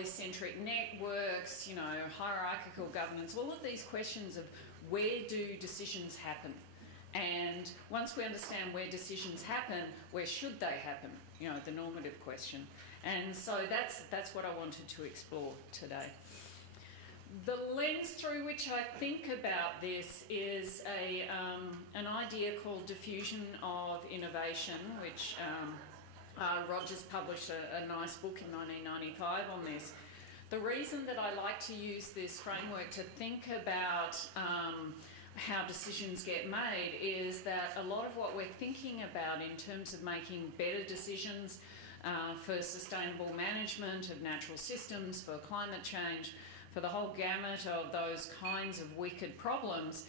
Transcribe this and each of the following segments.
polycentric networks, you know, hierarchical governance, all of these questions of where do decisions happen? And once we understand where decisions happen, where should they happen? You know, the normative question. And so that's what I wanted to explore today. The lens through which I think about this is an idea called diffusion of innovation, which Rogers published a nice book in 1995 on this. The reason that I like to use this framework to think about how decisions get made is that a lot of what we're thinking about in terms of making better decisions for sustainable management of natural systems, for climate change, for the whole gamut of those kinds of wicked problems,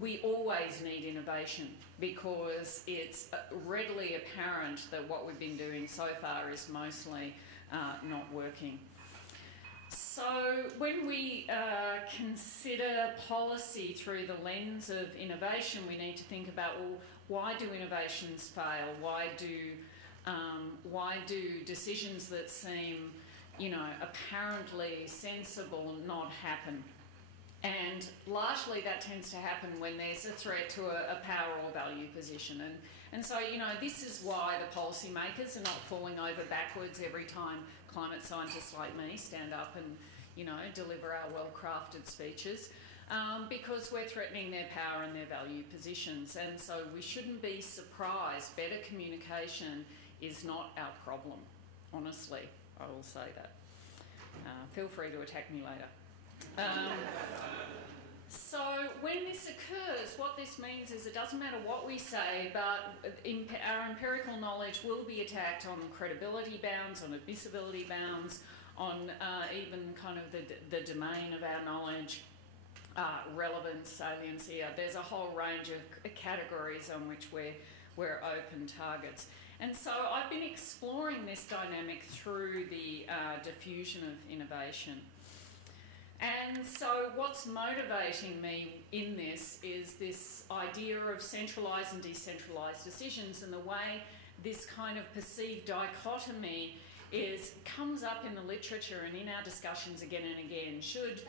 we always need innovation because it's readily apparent that what we've been doing so far is mostly not working. So when we consider policy through the lens of innovation, we need to think about, well, why do innovations fail? Why do decisions that seem, you know, apparently sensible not happen? And largely that tends to happen when there's a threat to a power or value position. And so, you know, this is why the policymakers are not falling over backwards every time climate scientists like me stand up and, you know, deliver our well-crafted speeches, because we're threatening their power and their value positions. And so we shouldn't be surprised. Better communication is not our problem, honestly. I will say that. Feel free to attack me later. So when this occurs, what this means is it doesn't matter what we say, but our empirical knowledge will be attacked on credibility bounds, on admissibility bounds, on even kind of the domain of our knowledge, relevance, saliency. There's a whole range of categories on which we're open targets. And so I've been exploring this dynamic through the diffusion of innovation. And so what's motivating me in this is this idea of centralised and decentralised decisions, and the way this kind of perceived dichotomy comes up in the literature and in our discussions again and again. Should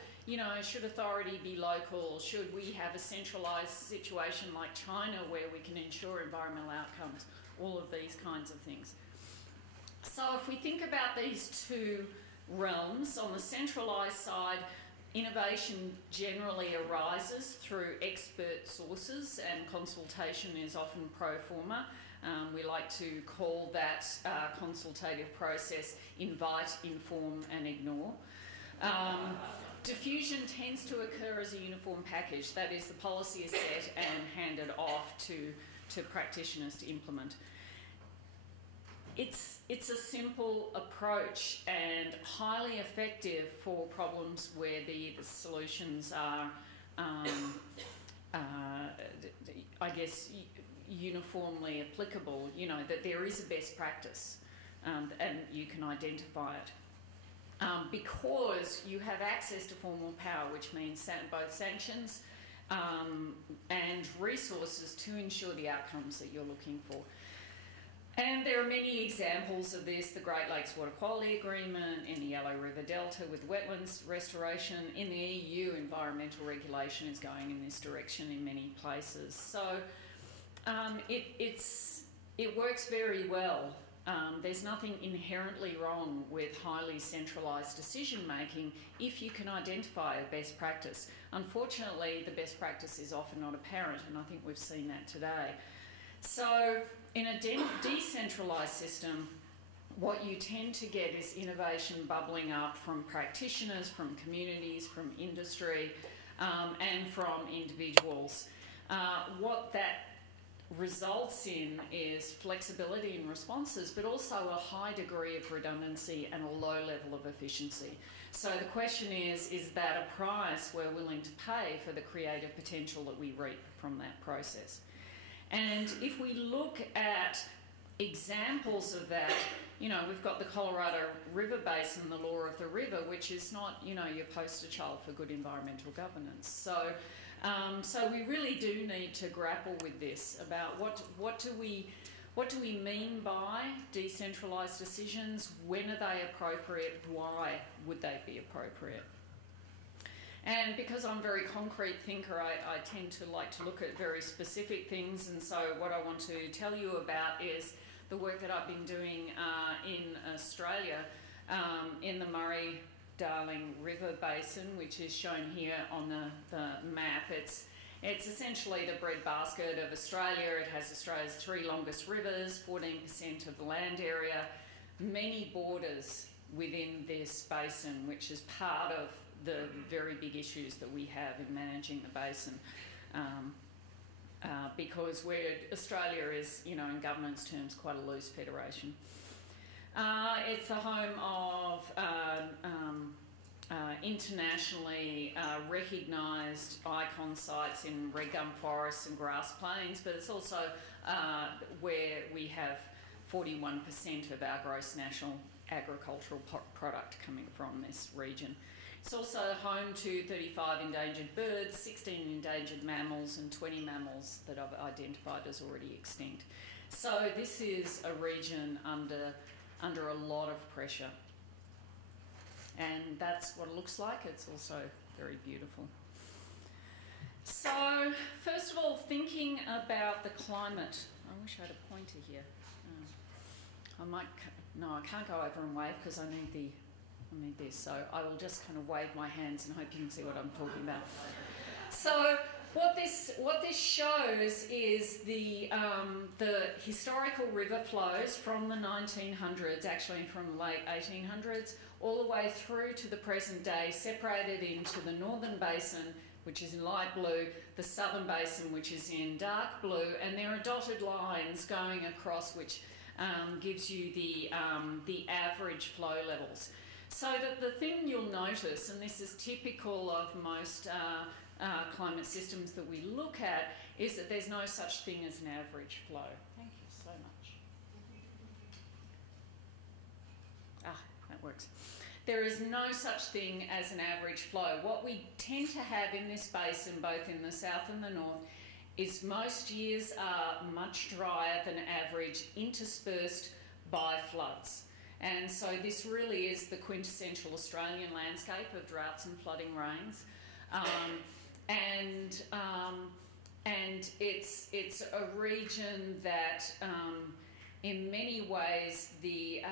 authority be local? Should we have a centralised situation like China where we can ensure environmental outcomes? All of these kinds of things. So if we think about these two realms, on the centralised side, innovation generally arises through expert sources, and consultation is often pro forma. We like to call that consultative process invite, inform and ignore. Diffusion tends to occur as a uniform package. That is, the policy is set and handed off to practitioners to implement. It's a simple approach and highly effective for problems where the solutions are, I guess, uniformly applicable. You know, that there is a best practice and you can identify it. Because you have access to formal power, which means both sanctions and resources to ensure the outcomes that you're looking for. And there are many examples of this: the Great Lakes Water Quality Agreement, in the Yellow River Delta with wetlands restoration. In the EU, environmental regulation is going in this direction in many places. So it works very well. There's nothing inherently wrong with highly centralised decision making if you can identify a best practice. Unfortunately, the best practice is often not apparent, and I think we've seen that today. So in a decentralised system, what you tend to get is innovation bubbling up from practitioners, from communities, from industry, and from individuals. What that results in is flexibility in responses, but also a high degree of redundancy and a low level of efficiency. So the question is that a price we're willing to pay for the creative potential that we reap from that process? And if we look at examples of that, you know, we've got the Colorado River Basin, the law of the river, which is not, you know, your poster child for good environmental governance. So we really do need to grapple with this about what do What do we mean by decentralised decisions? When are they appropriate? Why would they be appropriate? And because I'm a very concrete thinker, I tend to like to look at very specific things, and so what I want to tell you about is the work that I've been doing in Australia in the Murray-Darling River Basin, which is shown here on the map. It's essentially the breadbasket of Australia. It has Australia's 3 longest rivers, 14% of the land area, many borders within this basin, which is part of the very big issues that we have in managing the basin, because Australia is, in governance terms, quite a loose federation. It's the home of internationally recognised icon sites in red gum forests and grass plains, but it's also where we have 41% of our gross national agricultural product coming from this region. It's also home to 35 endangered birds, 16 endangered mammals and 20 mammals that I've identified as already extinct. So this is a region under a lot of pressure. And that's what it looks like. It's also very beautiful. So, first of all, thinking about the climate. I wish I had a pointer here. I can't go over and wave because I need this. So I will just kind of wave my hands and hope you can see what I'm talking about. So what this shows is the historical river flows from the 1900s, actually from the late 1800s, all the way through to the present day, separated into the northern basin, which is in light blue, the southern basin, which is in dark blue, and there are dotted lines going across, which gives you the average flow levels. So that the thing you'll notice, and this is typical of most climate systems that we look at, is that there's no such thing as an average flow. Thank you so much. That works. There is no such thing as an average flow. What we tend to have in this basin, both in the south and the north, is most years are much drier than average, interspersed by floods. And so this really is the quintessential Australian landscape of droughts and flooding rains. And it's a region that in many ways the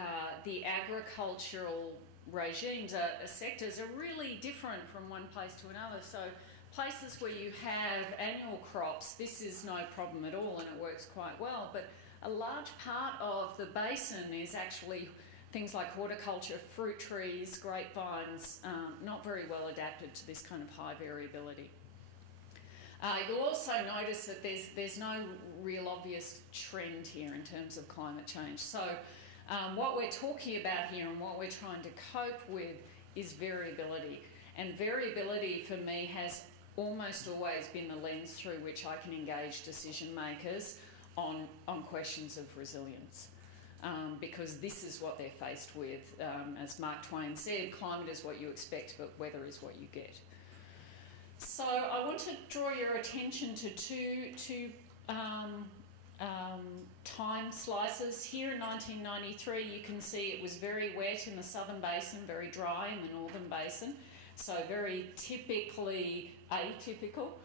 agricultural regimes, sectors are really different from one place to another. So places where you have annual crops, this is no problem at all and it works quite well, but a large part of the basin is actually things like horticulture, fruit trees, grapevines, not very well adapted to this kind of high variability. You'll also notice that there's no real obvious trend here in terms of climate change. So what we're talking about here and what we're trying to cope with is variability. And variability for me has almost always been the lens through which I can engage decision makers on questions of resilience. Because this is what they're faced with. As Mark Twain said, climate is what you expect, but weather is what you get. So I want to draw your attention to two time slices. Here in 1993, you can see it was very wet in the southern basin, very dry in the northern basin. So very typically atypical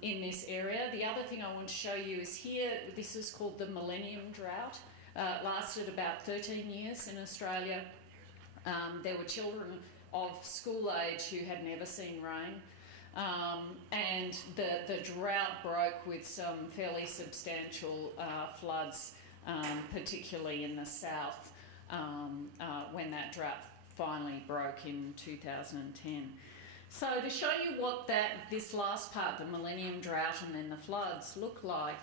in this area. The other thing I want to show you is here, this is called the Millennium Drought. It lasted about 13 years in Australia. There were children of school age who had never seen rain. And the drought broke with some fairly substantial floods, particularly in the south, when that drought finally broke in 2010. So to show you what this last part, the Millennium Drought and then the floods, look like.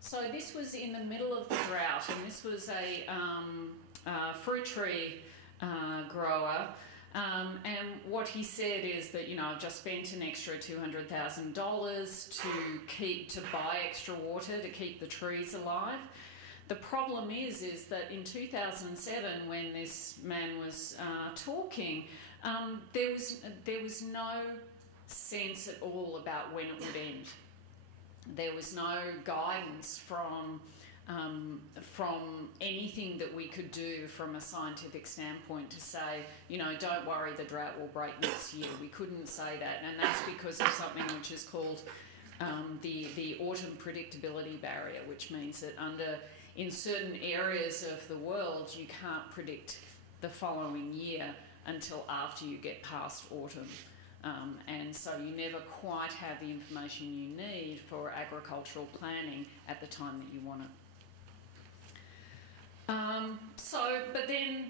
So this was in the middle of the drought, and this was a fruit tree grower. And what he said is that, I've just spent an extra $200,000 to buy extra water to keep the trees alive. The problem is that in 2007, when this man was talking, there was no sense at all about when it would end. There was no guidance from from anything that we could do from a scientific standpoint to say, you know, don't worry, the drought will break next year. We couldn't say that, and that's because of something which is called the autumn predictability barrier, which means that in certain areas of the world, you can't predict the following year until after you get past autumn. And so you never quite have the information you need for agricultural planning at the time that you want it. But then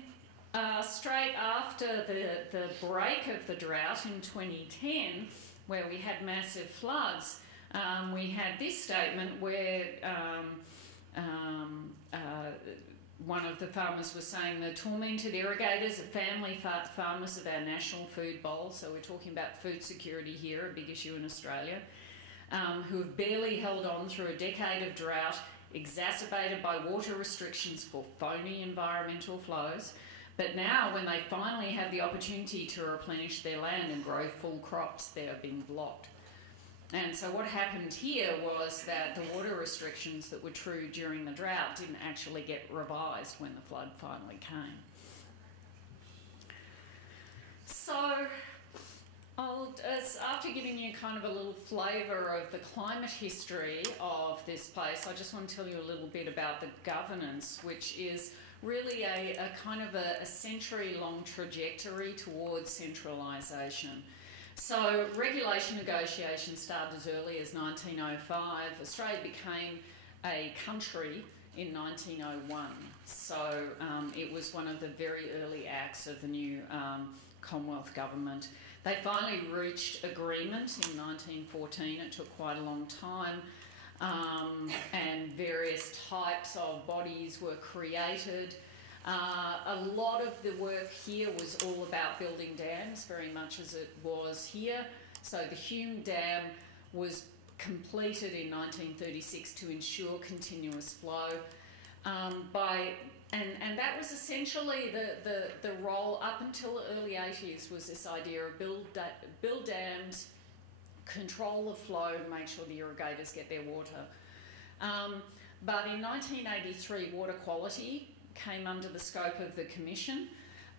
straight after the break of the drought in 2010, where we had massive floods, we had this statement where one of the farmers was saying the tormented irrigators are family farmers of our national food bowl, so we're talking about food security here, a big issue in Australia, who have barely held on through a decade of drought exacerbated by water restrictions for phony environmental flows. But now, when they finally have the opportunity to replenish their land and grow full crops, they are being blocked. And so what happened here was that the water restrictions that were true during the drought didn't actually get revised when the flood finally came. So after giving you kind of a little flavour of the climate history of this place, I just want to tell you a little bit about the governance, which is really a kind of a century-long trajectory towards centralisation. So regulation negotiations started as early as 1905. Australia became a country in 1901. So it was one of the very early acts of the new Commonwealth government. They finally reached agreement in 1914. It took quite a long time. And various types of bodies were created. A lot of the work here was all about building dams, very much as it was here. So the Hume Dam was completed in 1936 to ensure continuous flow. And that was essentially the role up until the early 80s, was this idea of build dams, control the flow, make sure the irrigators get their water. But in 1983, water quality came under the scope of the Commission.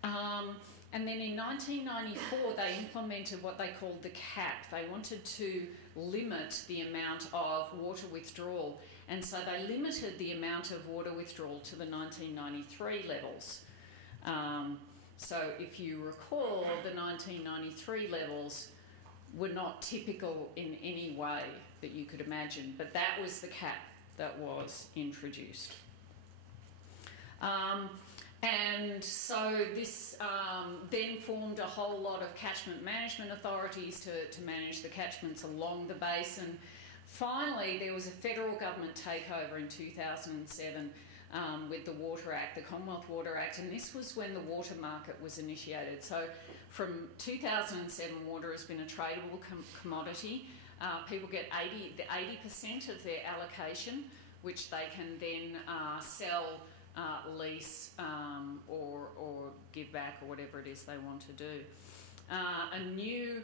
And then in 1994, they implemented what they called the cap. They wanted to limit the amount of water withdrawal. And so they limited the amount of water withdrawal to the 1993 levels. So if you recall, the 1993 levels were not typical in any way that you could imagine, but that was the cap that was introduced. And so this then formed a whole lot of catchment management authorities to manage the catchments along the basin. Finally, there was a federal government takeover in 2007 with the Water Act, the Commonwealth Water Act, and this was when the water market was initiated. So from 2007, water has been a tradable commodity. People get 80% of their allocation, which they can then sell, lease, or give back, or whatever it is they want to do. A new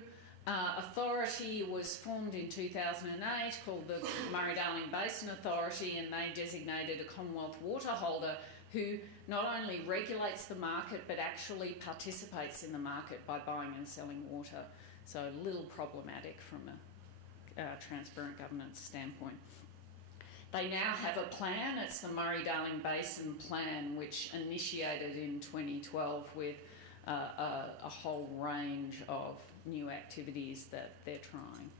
authority was formed in 2008 called the Murray-Darling Basin Authority, and they designated a Commonwealth water holder who not only regulates the market but actually participates in the market by buying and selling water. So a little problematic from a transparent governance standpoint. They now have a plan. It's the Murray-Darling Basin Plan, which initiated in 2012 with a whole range of new activities that they're trying.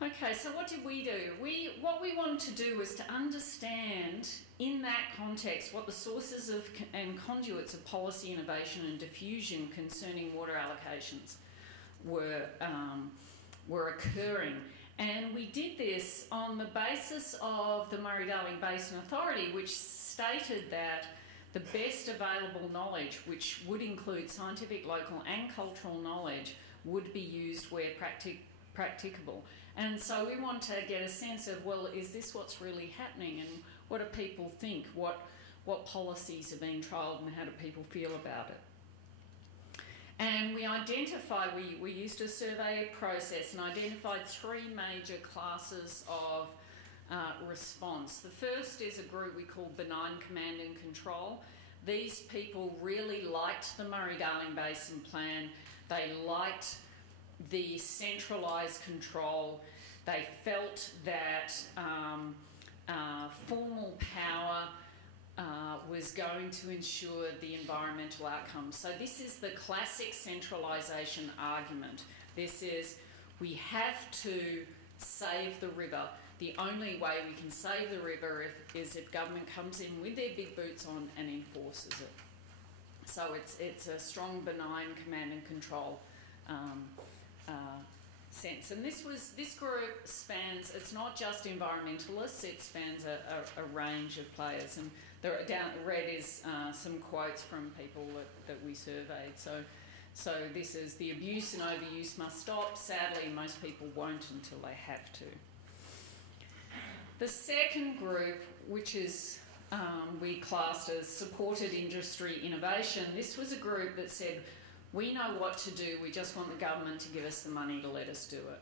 Okay, so what did we do? What we wanted to do was to understand, in that context, what the sources of and conduits of policy innovation and diffusion concerning water allocations were occurring. And we did this on the basis of the Murray-Darling Basin Authority, which stated that the best available knowledge, which would include scientific, local and cultural knowledge, would be used where practicable. And so we want to get a sense of, well, is this what's really happening, and what do people think? What policies are being trialled, and how do people feel about it? And we used a survey process and identified three major classes of response. The first is a group we call Benign Command and Control. These people really liked the Murray-Darling Basin Plan. They liked the centralised control. They felt that formal power was going to ensure the environmental outcomes. So this is the classic centralisation argument. This is, we have to save the river. The only way we can save the river is if government comes in with their big boots on and enforces it. So it's a strong, benign command and control sense. And this group spans, it's not just environmentalists, it spans a range of players. And down red is some quotes from people that we surveyed. So this is, the abuse and overuse must stop. Sadly, most people won't until they have to. The second group, which is we classed as supported industry innovation, this was a group that said, we know what to do, we just want the government to give us the money to let us do it.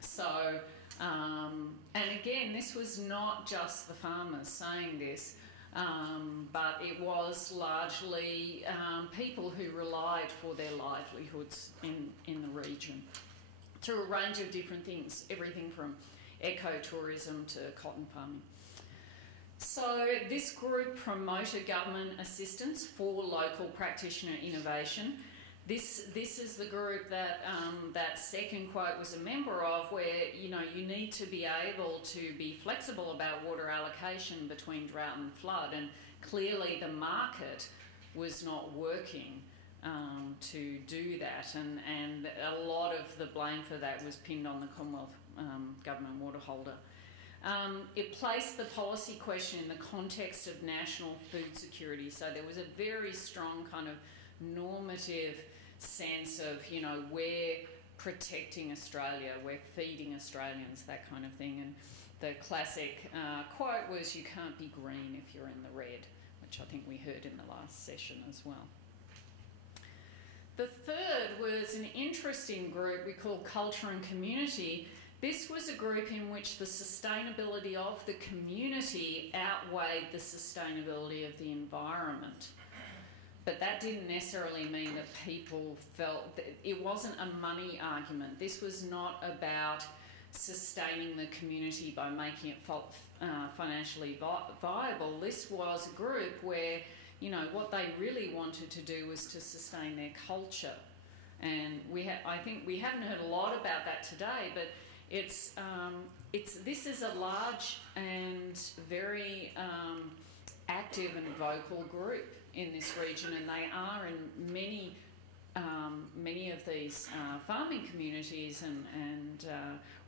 So, and again, this was not just the farmers saying this, but it was largely people who relied for their livelihoods in the region through a range of different things, everything from ecotourism to cotton farming. So this group promoted government assistance for local practitioner innovation. This is the group that that second quote was a member of, where you need to be able to be flexible about water allocation between drought and flood, and clearly the market was not working to do that, and a lot of the blame for that was pinned on the Commonwealth government water holder. It placed the policy question in the context of national food security, so there was a very strong kind of normative sense of, we're protecting Australia, we're feeding Australians, that kind of thing. And the classic quote was, you can't be green if you're in the red, which I think we heard in the last session as well. The third was an interesting group we call Culture and Community. This was a group in which the sustainability of the community outweighed the sustainability of the environment. But that didn't necessarily mean that people felt that it wasn't a money argument. This was not about sustaining the community by making it financially viable. This was a group where, what they really wanted to do was to sustain their culture. And I think we haven't heard a lot about that today, but this is a large and very active and vocal group in this region, and they are in many of these farming communities and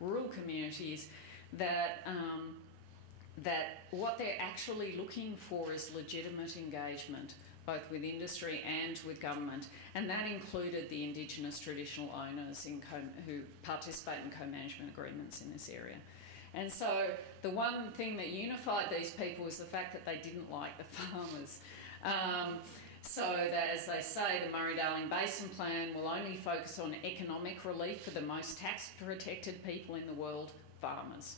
rural communities that what they're actually looking for is legitimate engagement, both with industry and with government, and that included the Indigenous traditional owners who participate in co-management agreements in this area. And so the one thing that unified these people was the fact that they didn't like the farmers. So that, as they say, the Murray-Darling Basin Plan will only focus on economic relief for the most tax-protected people in the world, farmers.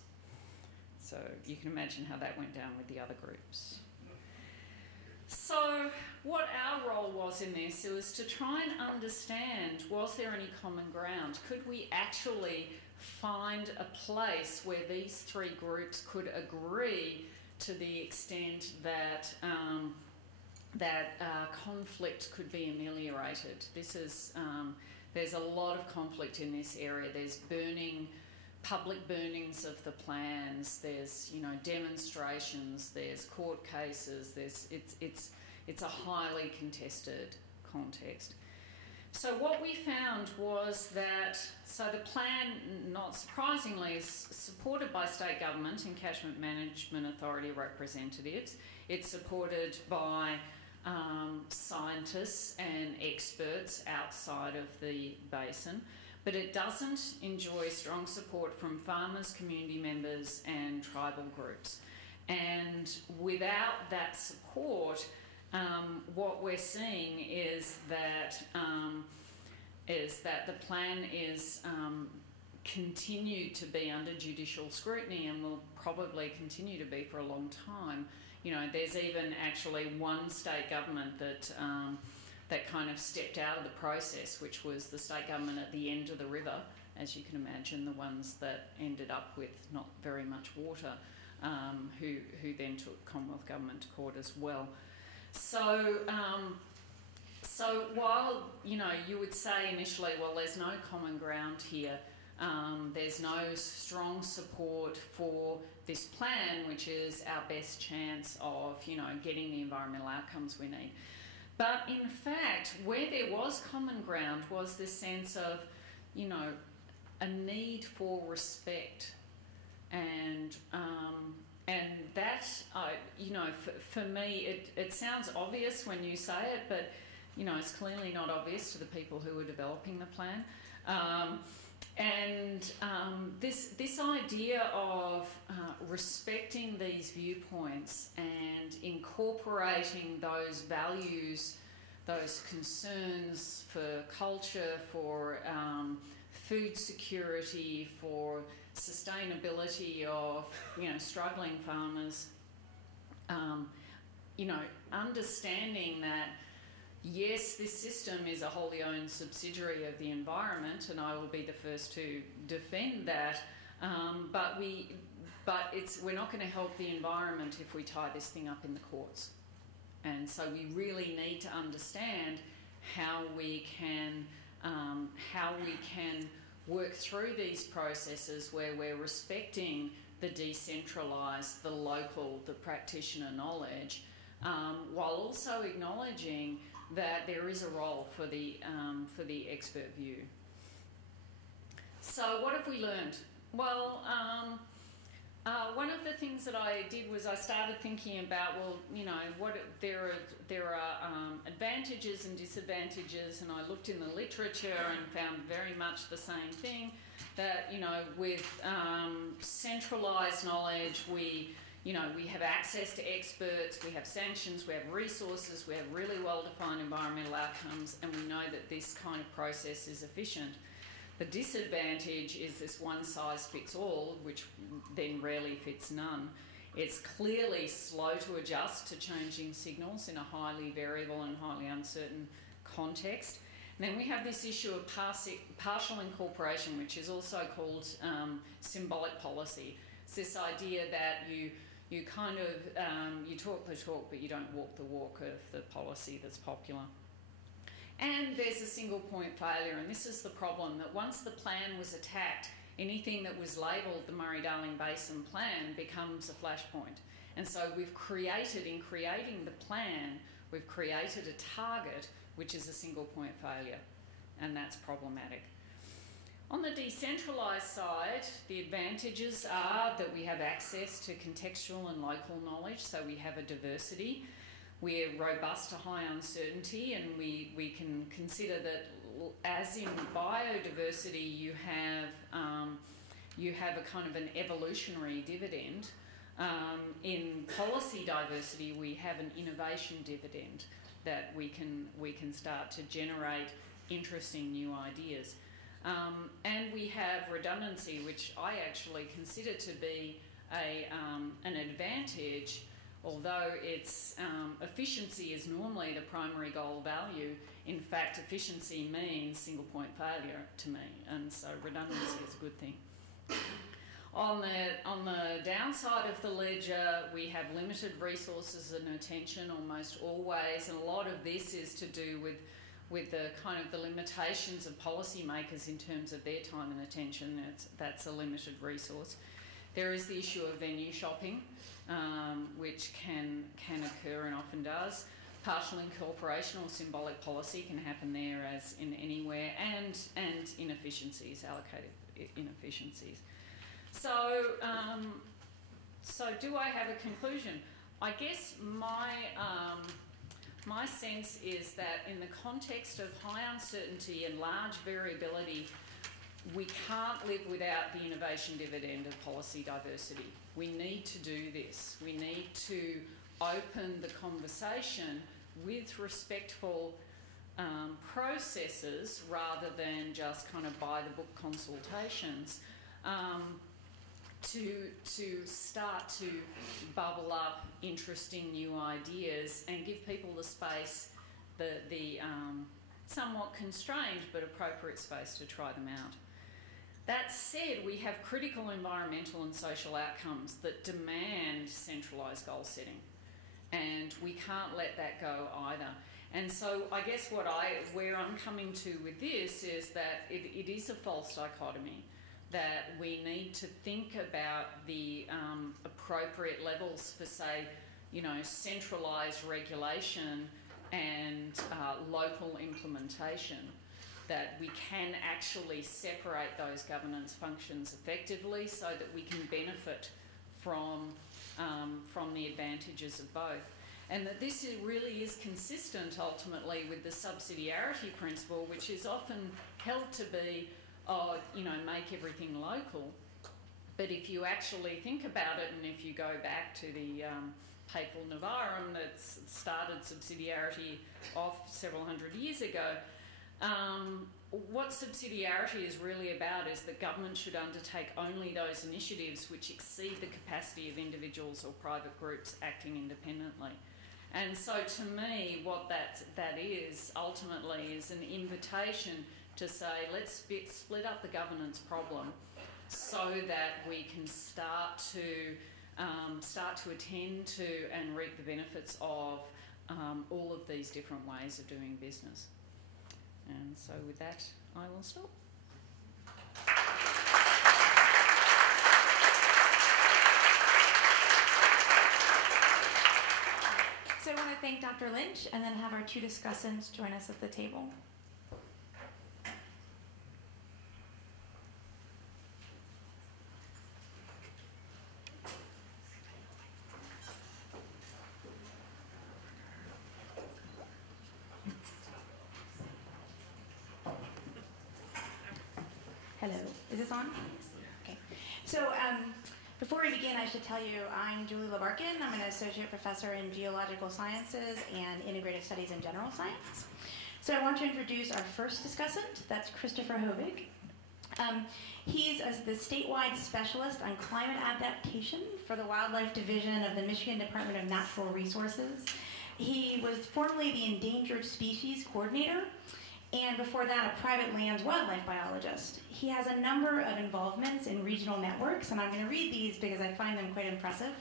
So you can imagine how that went down with the other groups. So what our role was in this, it was to try and understand, was there any common ground? Could we actually find a place where these three groups could agree to the extent that conflict could be ameliorated? There's a lot of conflict in this area. There's public burnings of the plans. There's demonstrations. There's court cases. It's a highly contested context. So what we found was that the plan, not surprisingly, is supported by state government and catchment management authority representatives. It's supported by scientists and experts outside of the basin, but it doesn't enjoy strong support from farmers, community members and tribal groups. And without that support, what we're seeing is that the plan is continued to be under judicial scrutiny and will probably continue to be for a long time. You know, there's even actually one state government that that kind of stepped out of the process, which was the state government at the end of the river, as you can imagine, the ones that ended up with not very much water, who then took Commonwealth Government to court as well. So, so while, you know, you would say initially, well, there's no common ground here, there's no strong support for this plan, which is our best chance of, you know, getting the environmental outcomes we need. But in fact, where there was common ground was this sense of, you know, a need for respect, and that, you know, for me, it sounds obvious when you say it, but, you know, it's clearly not obvious to the people who are developing the plan. This idea of respecting these viewpoints and incorporating those values, those concerns for culture, for food security, for sustainability of, you know, struggling farmers, you know, understanding that yes, this system is a wholly owned subsidiary of the environment, and I will be the first to defend that. But we're not going to help the environment if we tie this thing up in the courts. And so we really need to understand how we can work through these processes where we're respecting the decentralised, the local, the practitioner knowledge, while also acknowledging that there is a role for the expert view. So what have we learned? Well, one of the things that I did was I started thinking about, well, you know, there are advantages and disadvantages, and I looked in the literature and found very much the same thing, that, you know, with centralised knowledge, we have access to experts, we have sanctions, we have resources, we have really well-defined environmental outcomes, and we know that this kind of process is efficient. The disadvantage is this one-size-fits-all, which then rarely fits none. It's clearly slow to adjust to changing signals in a highly variable and highly uncertain context. And then we have this issue of partial incorporation, which is also called symbolic policy. It's this idea that you kind of, you talk the talk, but you don't walk the walk of the policy that's popular. And there's a single point failure, and this is the problem, that once the plan was attacked, anything that was labelled the Murray-Darling Basin Plan becomes a flashpoint. And so we've created, in creating the plan, we've created a target which is a single point failure, and that's problematic. On the decentralised side, the advantages are that we have access to contextual and local knowledge, so we have a diversity. We're robust to high uncertainty, and we can consider that, as in biodiversity, you have a kind of an evolutionary dividend. In policy diversity, we have an innovation dividend that we can start to generate interesting new ideas. And we have redundancy, which I actually consider to be an advantage, although its efficiency is normally the primary goal value. In fact, efficiency means single point failure to me, and so redundancy is a good thing. On the downside of the ledger, we have limited resources and attention almost always, and a lot of this is to do with the kind of the limitations of policymakers in terms of their time and attention. That's a limited resource. There is the issue of venue shopping, which can occur and often does. Partial incorporation or symbolic policy can happen there as in anywhere, and inefficiencies, allocated inefficiencies. So do I have a conclusion? I guess my sense is that in the context of high uncertainty and large variability, we can't live without the innovation dividend of policy diversity. We need to do this. We need to open the conversation with respectful processes rather than just kind of by-the-book consultations to start to bubble up interesting new ideas and give people the space, the somewhat constrained but appropriate space to try them out. That said, we have critical environmental and social outcomes that demand centralised goal setting, and we can't let that go either. And so I guess where I'm coming to with this is that it is a false dichotomy, that we need to think about the appropriate levels for, say, centralised regulation and local implementation, that we can actually separate those governance functions effectively so that we can benefit from the advantages of both. And that this really is consistent ultimately with the subsidiarity principle, which is often held to be, make everything local. But if you actually think about it, and if you go back to the Papal Novarum that started subsidiarity off several hundred years ago, what subsidiarity is really about is that government should undertake only those initiatives which exceed the capacity of individuals or private groups acting independently. And so to me, what that is ultimately is an invitation to say, let's split up the governance problem so that we can start to attend to and reap the benefits of all of these different ways of doing business. And so with that, I will stop. So I want to thank Dr. Lynch and then have our two discussants join us at the table. Hello, is this on? Okay. So before we begin, I should tell you I'm Julie Libarkin. I'm an associate professor in geological sciences and integrated studies in general science. So I want to introduce our first discussant. That's Christopher Hoving. He's the statewide specialist on climate adaptation for the Wildlife Division of the Michigan Department of Natural Resources. He was formerly the Endangered Species Coordinator, and before that, a private lands wildlife biologist. He has a number of involvements in regional networks, and I'm going to read these because I find them quite impressive.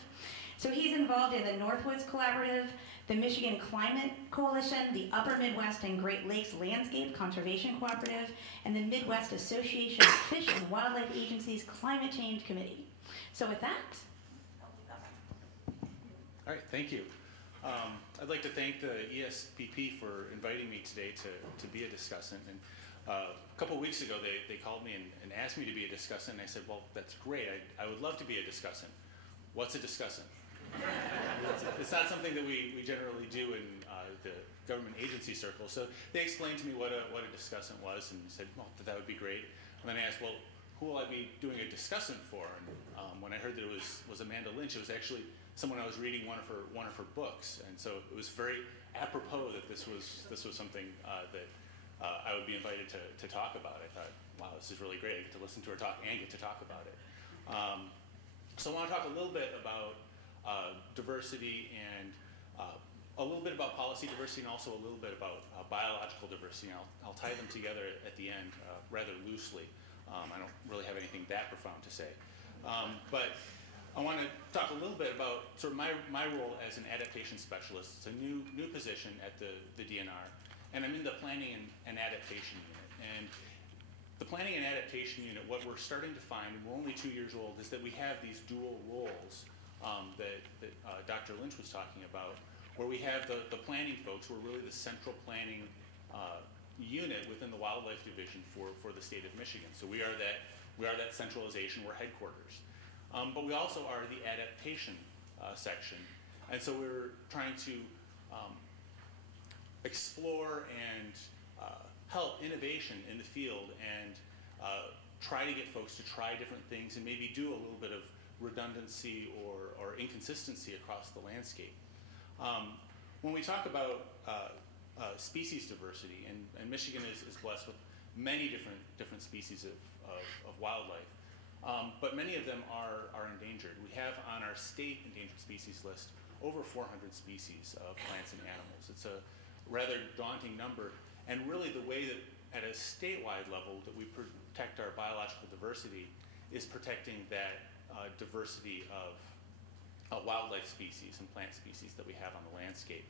So he's involved in the Northwoods Collaborative, the Michigan Climate Coalition, the Upper Midwest and Great Lakes Landscape Conservation Cooperative, and the Midwest Association of Fish and Wildlife Agencies Climate Change Committee. So with that, all right, thank you. I'd like to thank the ESPP for inviting me today to be a discussant. And a couple of weeks ago, they called me and asked me to be a discussant. And I said, well, that's great. I would love to be a discussant. What's a discussant? It's not something that we generally do in the government agency circle. So they explained to me what a discussant was and said, well, that would be great. And then I asked, well, who will I be doing a discussant for? And when I heard that it was Amanda Lynch, it was actually someone I was reading one of her books, and so it was very apropos that this was something that I would be invited to talk about. I thought, wow, this is really great. I get to listen to her talk and get to talk about it. So I want to talk a little bit about diversity and a little bit about policy diversity and also a little bit about biological diversity. And I'll tie them together at the end rather loosely. I don't really have anything that profound to say, but I want to talk a little bit about sort of my role as an adaptation specialist. It's a new position at the DNR, and I'm in the Planning and Adaptation Unit. And the Planning and Adaptation Unit, what we're starting to find, and we're only 2 years old, is that we have these dual roles that Dr. Lynch was talking about, where we have the planning folks who are really the central planning unit within the Wildlife Division for the state of Michigan. So we are that centralization, we're headquarters. But we also are the adaptation section. And so we're trying to explore and help innovation in the field and try to get folks to try different things and maybe do a little bit of redundancy or inconsistency across the landscape. When we talk about species diversity, and Michigan is blessed with many different species of wildlife. But many of them are endangered. We have on our state endangered species list over 400 species of plants and animals. It's a rather daunting number, and really the way that at a statewide level that we protect our biological diversity is protecting that diversity of wildlife species and plant species that we have on the landscape.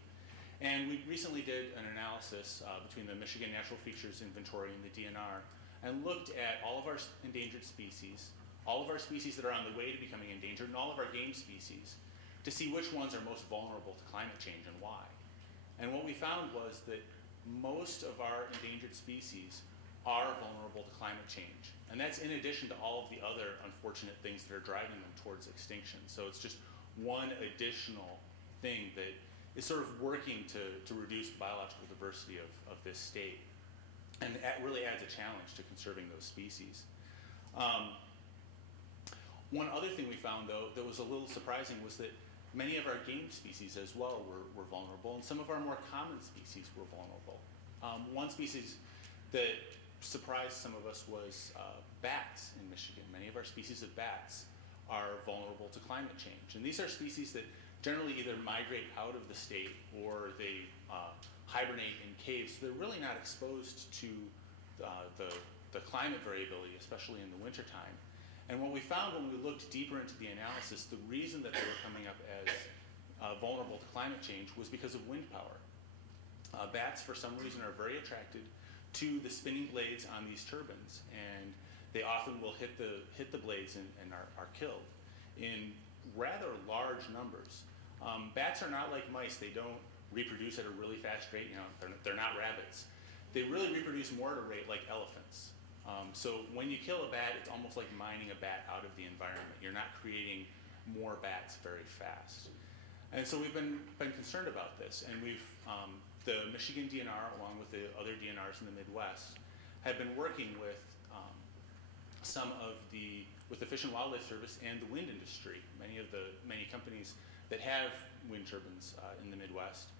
And we recently did an analysis between the Michigan Natural Features Inventory and the DNR and looked at all of our endangered species, all of our species that are on the way to becoming endangered, and all of our game species to see which ones are most vulnerable to climate change and why. And what we found was that most of our endangered species are vulnerable to climate change. And that's in addition to all of the other unfortunate things that are driving them towards extinction. So it's just one additional thing that is sort of working to reduce the biological diversity of this state. And it really adds a challenge to conserving those species. One other thing we found, though, that was a little surprising was that many of our game species as well were vulnerable, and some of our more common species were vulnerable. One species that surprised some of us was bats in Michigan. Many of our species of bats are vulnerable to climate change. And these are species that generally either migrate out of the state or they hibernate in caves. So they're really not exposed to the climate variability, especially in the wintertime. And what we found when we looked deeper into the analysis, the reason that they were coming up as vulnerable to climate change was because of wind power. Bats, for some reason, are very attracted to the spinning blades on these turbines, and they often will hit the blades and are killed in rather large numbers. Bats are not like mice. They don't reproduce at a really fast rate. They're not rabbits. They really reproduce more at a rate like elephants. So when you kill a bat, it's almost like mining a bat out of the environment. You're not creating more bats very fast. And so we've been concerned about this, and the Michigan DNR, along with the other DNRs in the Midwest, have been working with with the Fish and Wildlife Service and the wind industry, many companies that have wind turbines in the Midwest,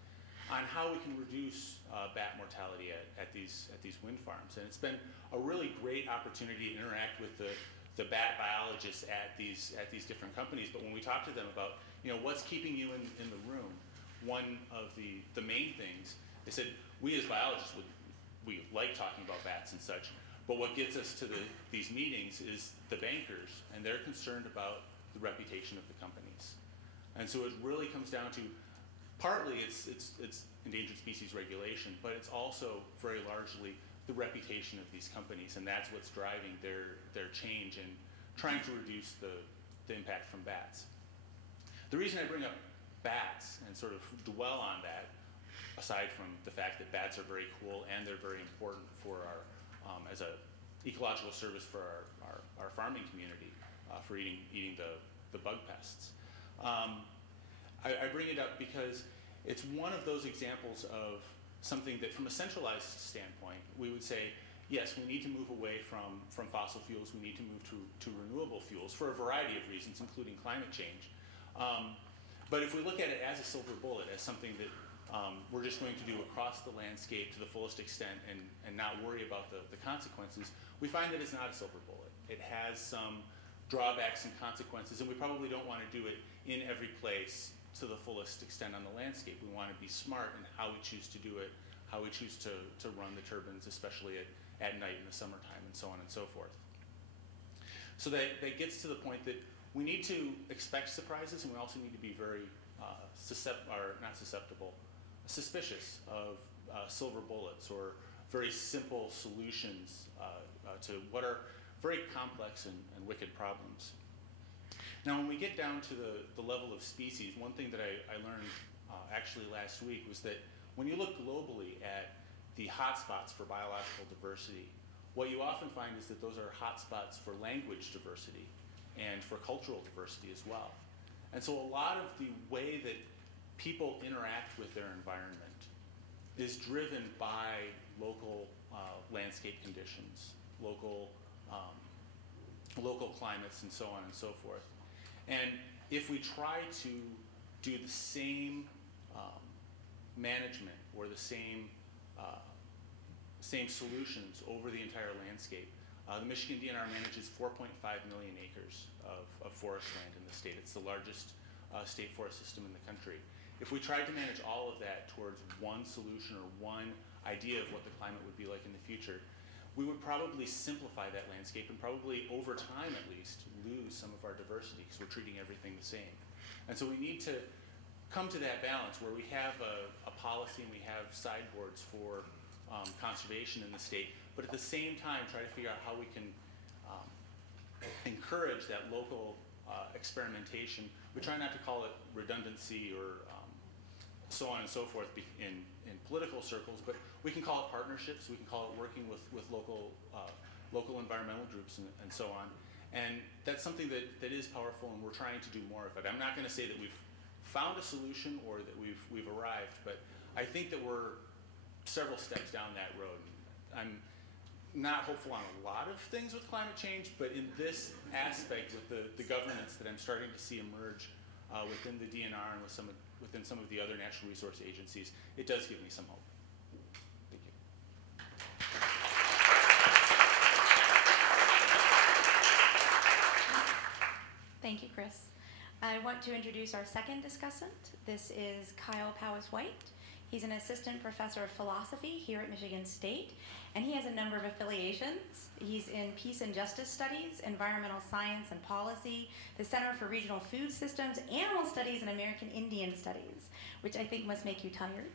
on how we can reduce bat mortality at these wind farms. And it's been a really great opportunity to interact with the bat biologists at these different companies. But when we talk to them about what's keeping you in the room, one of the main things, they said, we as biologists we like talking about bats and such, but what gets us to these meetings is the bankers, and they're concerned about the reputation of the companies. And so it really comes down to, partly it's endangered species regulation, but it's also very largely the reputation of these companies, and that's what's driving their change in trying to reduce the impact from bats. The reason I bring up bats and sort of dwell on that, aside from the fact that bats are very cool and they're very important for our as an ecological service for our farming community, for eating the bug pests. I bring it up because it's one of those examples of something that, from a centralized standpoint, we would say, yes, we need to move away from fossil fuels, we need to move to renewable fuels for a variety of reasons, including climate change. But if we look at it as a silver bullet, as something that we're just going to do across the landscape to the fullest extent and not worry about the consequences, we find that it's not a silver bullet. It has some drawbacks and consequences, and we probably don't want to do it in every place to the fullest extent on the landscape. We want to be smart in how we choose to do it, how we choose to run the turbines, especially at night in the summertime, and so on and so forth. So that gets to the point that we need to expect surprises, and we also need to be very suspicious of silver bullets or very simple solutions to what are very complex and wicked problems. Now, when we get down to the level of species, one thing that I learned actually last week was that when you look globally at the hotspots for biological diversity, what you often find is that those are hotspots for language diversity and for cultural diversity as well. And so a lot of the way that people interact with their environment is driven by local landscape conditions, local climates, and so on and so forth. And if we try to do the same management or the same same solutions over the entire landscape. The Michigan DNR manages 4.5 million acres of forest land in the state. It's the largest state forest system in the country. If we tried to manage all of that towards one solution or one idea of what the climate would be like in the future, we would probably simplify that landscape and probably, over time at least, lose some of our diversity because we're treating everything the same. And so we need to come to that balance where we have a policy and we have sideboards for conservation in the state, but at the same time try to figure out how we can encourage that local experimentation. We try not to call it redundancy or so on and so forth in political circles, but we can call it partnerships, we can call it working with local environmental groups and so on. And that's something that is powerful, and we're trying to do more of it. I'm not going to say that we've found a solution or that we've arrived, but I think that we're several steps down that road. I'm not hopeful on a lot of things with climate change, but in this aspect with the governance that I'm starting to see emerge within the DNR and within some of the other natural resource agencies, it does give me some hope. Thank you. Thank you, Chris. I want to introduce our second discussant. This is Kyle Powys Whyte. He's an assistant professor of philosophy here at Michigan State, and he has a number of affiliations. He's in Peace and Justice Studies, Environmental Science and Policy, the Center for Regional Food Systems, Animal Studies, and American Indian Studies, which I think must make you tired.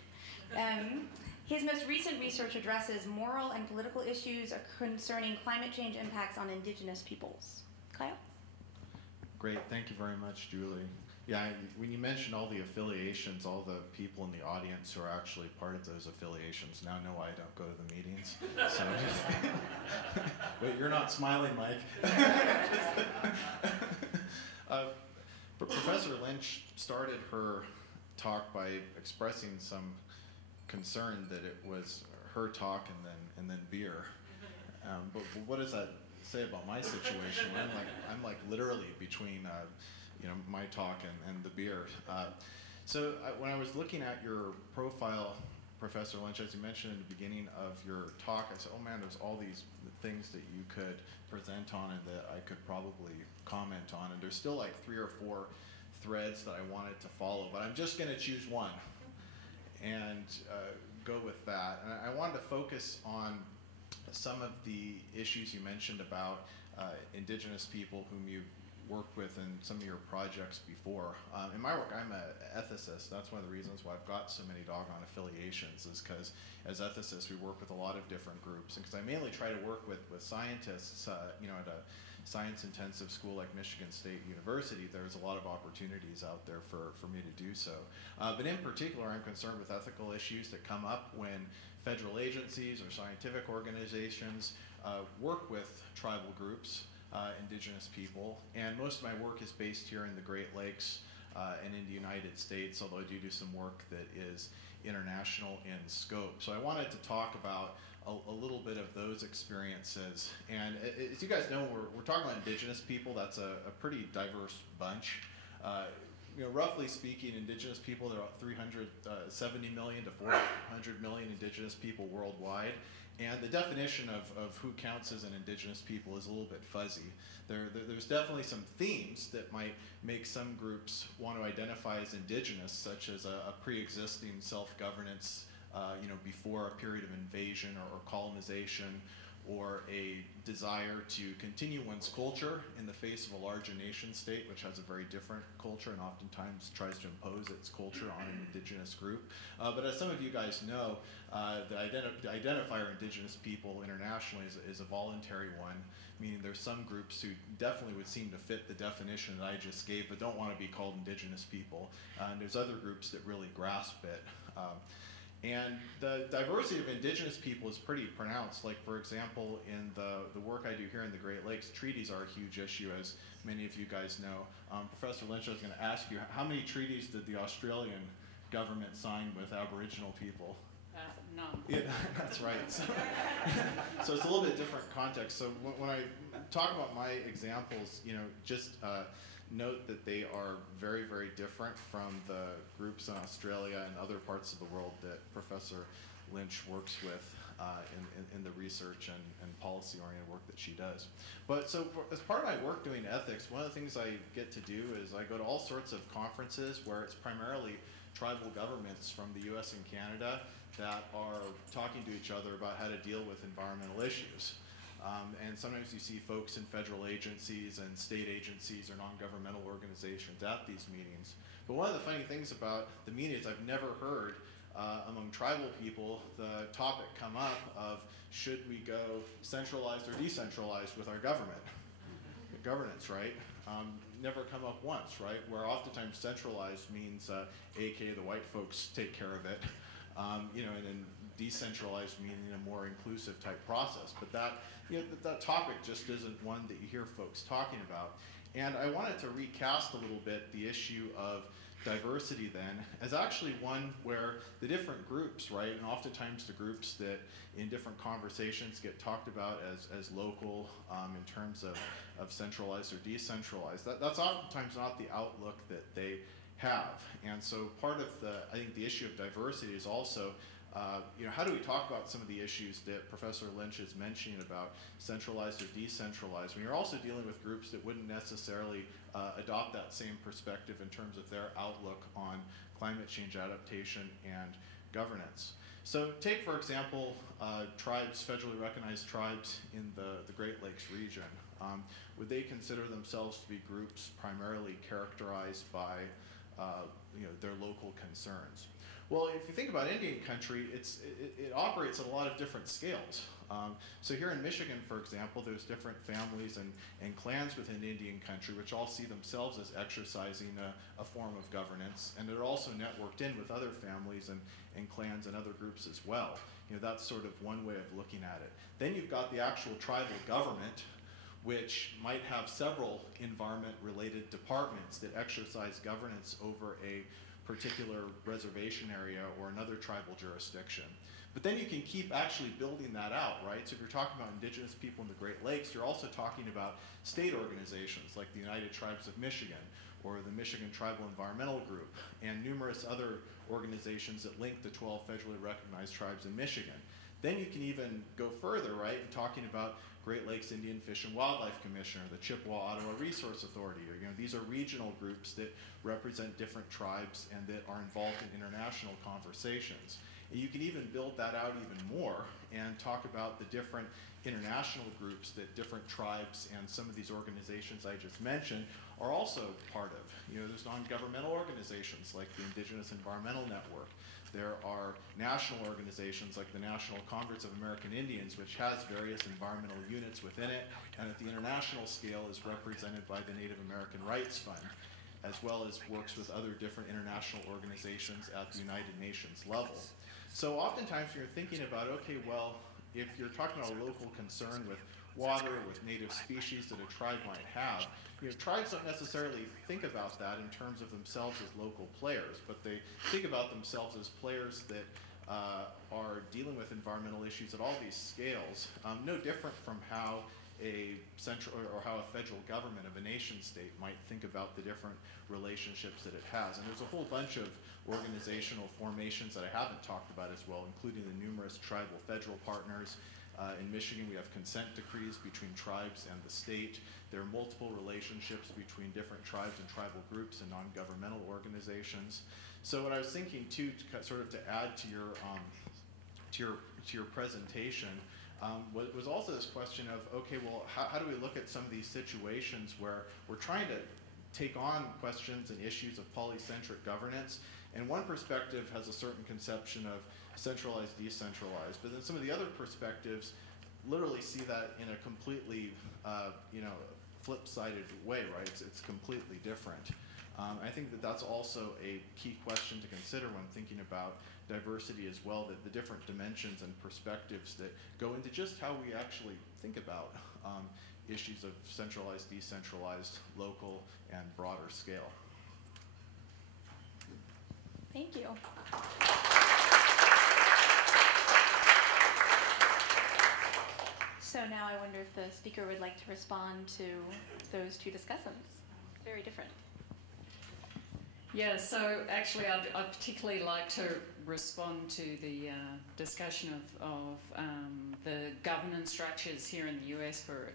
His most recent research addresses moral and political issues concerning climate change impacts on indigenous peoples. Kyle? Great, thank you very much, Julie. Yeah, when you mentioned all the affiliations, all the people in the audience who are actually part of those affiliations now know why I don't go to the meetings. So, but you're not smiling, Mike. Professor Lynch started her talk by expressing some concern that it was her talk and then beer. But what does that say about my situation? I'm like literally between my talk and the beer. So when I was looking at your profile, Professor Lynch, as you mentioned in the beginning of your talk, I said, oh man, there's all these things that you could present on and that I could probably comment on. And there's still like 3 or 4 threads that I wanted to follow, but I'm just going to choose one and go with that. And I wanted to focus on some of the issues you mentioned about indigenous people whom you've worked with in some of your projects before. In my work, I'm an ethicist. That's one of the reasons why I've got so many doggone affiliations, is because as ethicists, we work with a lot of different groups. And because I mainly try to work with scientists, at a science-intensive school like Michigan State University, there's a lot of opportunities out there for me to do so. But in particular, I'm concerned with ethical issues that come up when federal agencies or scientific organizations work with tribal groups, indigenous people, and most of my work is based here in the Great Lakes and in the United States, although I do some work that is international in scope. So I wanted to talk about a little bit of those experiences. And as you guys know, we're talking about indigenous people. That's a pretty diverse bunch. Roughly speaking, indigenous people, there are 370 million to 400 million indigenous people worldwide. And the definition of who counts as an indigenous people is a little bit fuzzy. There's definitely some themes that might make some groups want to identify as indigenous, such as a pre-existing self-governance, before a period of invasion or colonization, or a desire to continue one's culture in the face of a larger nation state, which has a very different culture and oftentimes tries to impose its culture on an indigenous group. But as some of you guys know, the identifier indigenous people internationally is a voluntary one, meaning there's some groups who definitely would seem to fit the definition that I just gave, but don't want to be called indigenous people. And there's other groups that really grasp it. And the diversity of indigenous people is pretty pronounced. Like, for example, in the work I do here in the Great Lakes, treaties are a huge issue, as many of you guys know. Professor Lynch, I was going to ask you, how many treaties did the Australian government sign with Aboriginal people? None. Yeah, that's right. So it's a little bit different context. So when I talk about my examples, just note that they are very, very different from the groups in Australia and other parts of the world that Professor Lynch works with in the research and policy-oriented work that she does. But so as part of my work doing ethics, one of the things I get to do is I go to all sorts of conferences where it's primarily tribal governments from the US and Canada that are talking to each other about how to deal with environmental issues. And sometimes you see folks in federal agencies and state agencies or non-governmental organizations at these meetings. But one of the funny things about the meetings, I've never heard among tribal people the topic come up of should we go centralized or decentralized with our government, governance, right? Never come up once, right? Where oftentimes centralized means, aka the white folks take care of it, you know, and then decentralized meaning a more inclusive type process. But that, you know, that topic just isn't one that you hear folks talking about. And I wanted to recast a little bit the issue of diversity then as actually one where the different groups, right, and oftentimes the groups that in different conversations get talked about as local in terms of centralized or decentralized, that's oftentimes not the outlook that they have. And so part of I think the issue of diversity is also you know, how do we talk about some of the issues that Professor Lynch is mentioning about centralized or decentralized when you're also dealing with groups that wouldn't necessarily adopt that same perspective in terms of their outlook on climate change adaptation and governance. So take, for example, tribes, federally recognized tribes in the Great Lakes region. Would they consider themselves to be groups primarily characterized by you know, their local concerns? Well, if you think about Indian country, it operates at a lot of different scales. So here in Michigan, for example, there's different families and clans within Indian country, which all see themselves as exercising a form of governance, and they're also networked in with other families and clans and other groups as well. You know, that's sort of one way of looking at it. Then you've got the actual tribal government, which might have several environment-related departments that exercise governance over a particular reservation area or another tribal jurisdiction. But then you can keep actually building that out, right? So if you're talking about indigenous people in the Great Lakes, you're also talking about state organizations like the United Tribes of Michigan or the Michigan Tribal Environmental Group and numerous other organizations that link the 12 federally recognized tribes in Michigan. Then you can even go further, right, in talking about Great Lakes Indian Fish and Wildlife Commission, or the Chippewa-Ottawa Resource Authority. Or, you know, these are regional groups that represent different tribes and that are involved in international conversations. And you can even build that out even more and talk about the different international groups that different tribes and some of these organizations I just mentioned are also part of. You know, there's non-governmental organizations like the Indigenous Environmental Network. There are national organizations like the National Congress of American Indians, which has various environmental units within it, and at the international scale is represented by the Native American Rights Fund, as well as works with other different international organizations at the United Nations level. So oftentimes when you're thinking about, okay, well, if you're talking about a local concern with water, with native species that a tribe might have, you know, tribes don't necessarily think about that in terms of themselves as local players, but they think about themselves as players that are dealing with environmental issues at all these scales, no different from how a central or how a federal government of a nation state might think about the different relationships that it has. And there's a whole bunch of organizational formations that I haven't talked about as well, including the numerous tribal federal partners. In Michigan, we have consent decrees between tribes and the state. There are multiple relationships between different tribes and tribal groups and non-governmental organizations. So what I was thinking too, sort of to add to your presentation, was also this question of, okay, well, how do we look at some of these situations where we're trying to take on questions and issues of polycentric governance, and one perspective has a certain conception of centralized, decentralized, but then some of the other perspectives literally see that in a completely, you know, flip-sided way, right? It's completely different. I think that that's also a key question to consider when thinking about diversity as well, that the different dimensions and perspectives that go into just how we actually think about issues of centralized, decentralized, local, and broader scale. Thank you. So now I wonder if the speaker would like to respond to those two discussants. Very different. Yeah, so actually I'd particularly like to respond to the discussion of the governance structures here in the US for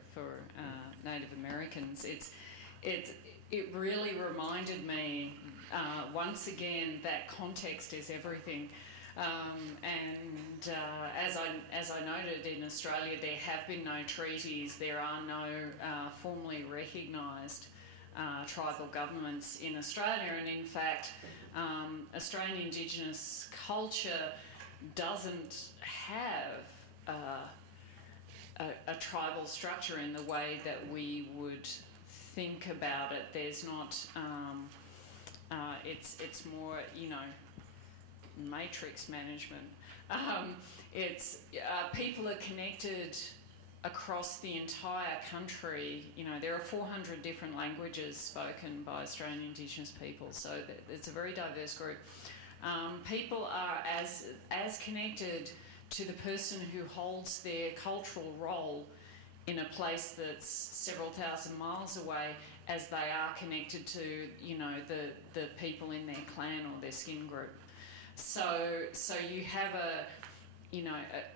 Native Americans. It really reminded me once again that context is everything. As I noted, in Australia there have been no treaties. There are no formally recognised tribal governments in Australia, and in fact Australian Indigenous culture doesn't have a tribal structure in the way that we would think about it. There's not it's more, you know, matrix management. People are connected across the entire country. You know, there are 400 different languages spoken by Australian Indigenous people, so it's a very diverse group. People are as connected to the person who holds their cultural role in a place that's several thousand miles away as they are connected to, you know, the people in their clan or their skin group. So you have a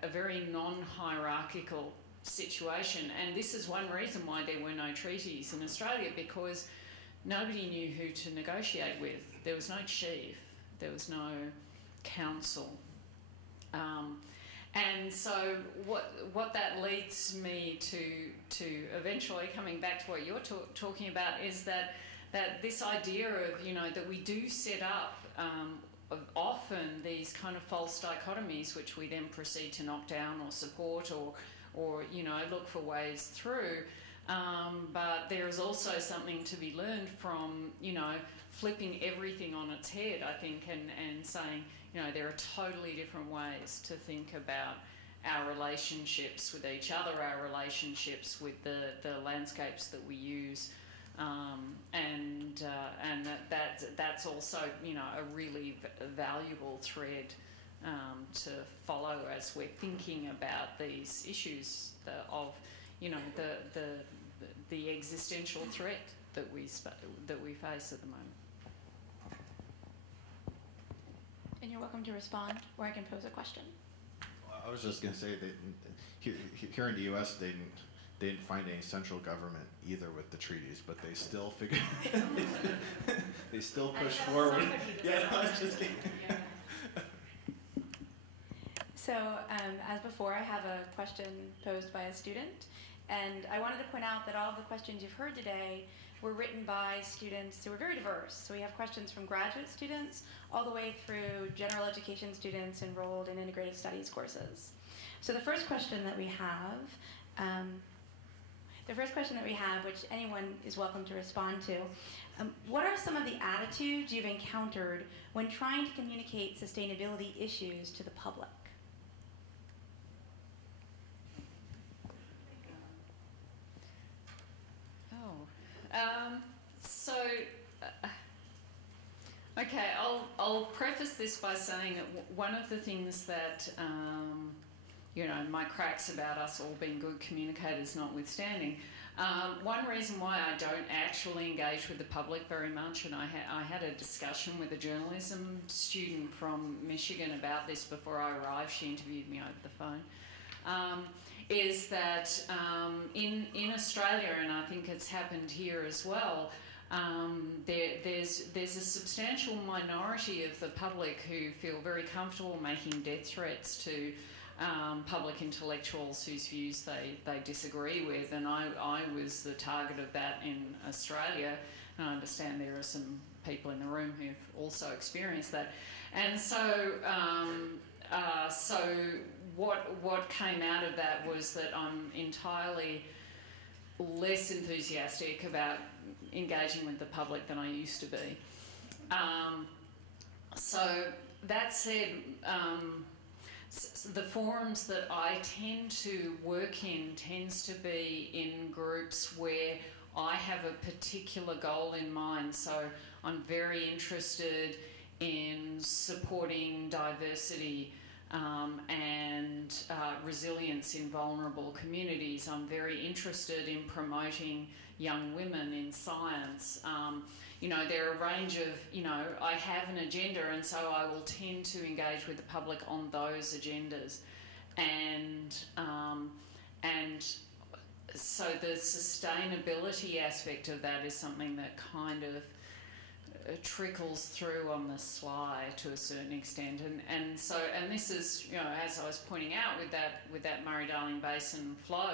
very non-hierarchical situation, and this is one reason why there were no treaties in Australia, because nobody knew who to negotiate with. There was no chief, there was no council. And so what that leads me to eventually coming back to what you're talking about is that this idea of, you know, that we do set up often these kind of false dichotomies which we then proceed to knock down or support or you know, look for ways through. But there is also something to be learned from, you know, flipping everything on its head, I think, and saying, you know, there are totally different ways to think about our relationships with each other, our relationships with the landscapes that we use, and that's also, you know, a really valuable thread to follow as we're thinking about these issues of, you know, the existential threat that we face at the moment. And you're welcome to respond, or I can pose a question. I was just going to say that here in the U.S. they didn't find any central government either with the treaties, but they still figured they still pushed forward. Yeah, no, I was just kidding. Yeah. So, as before, I have a question posed by a student, and I wanted to point out that all of the questions you've heard today were written by students who are very diverse. So we have questions from graduate students all the way through general education students enrolled in integrated studies courses. So the first question that we have, which anyone is welcome to respond to, what are some of the attitudes you've encountered when trying to communicate sustainability issues to the public? Okay, I'll preface this by saying that one of the things that, you know, my cracks about us all being good communicators notwithstanding, one reason why I don't actually engage with the public very much, and I had a discussion with a journalism student from Michigan about this before I arrived. She interviewed me over the phone. Is that in Australia, and I think it's happened here as well, there's a substantial minority of the public who feel very comfortable making death threats to public intellectuals whose views they disagree with, and I was the target of that in Australia, and I understand there are some people in the room who've also experienced that. And so what came out of that was that I'm entirely less enthusiastic about engaging with the public than I used to be. So that said, the forums that I tend to work in tends to be in groups where I have a particular goal in mind. So I'm very interested in supporting diversity and resilience in vulnerable communities. I'm very interested in promoting young women in science. There are a range of, I have an agenda, and so I will tend to engage with the public on those agendas. And so the sustainability aspect of that is something that kind of trickles through on the sly to a certain extent, and this is, as I was pointing out with that Murray-Darling Basin flow,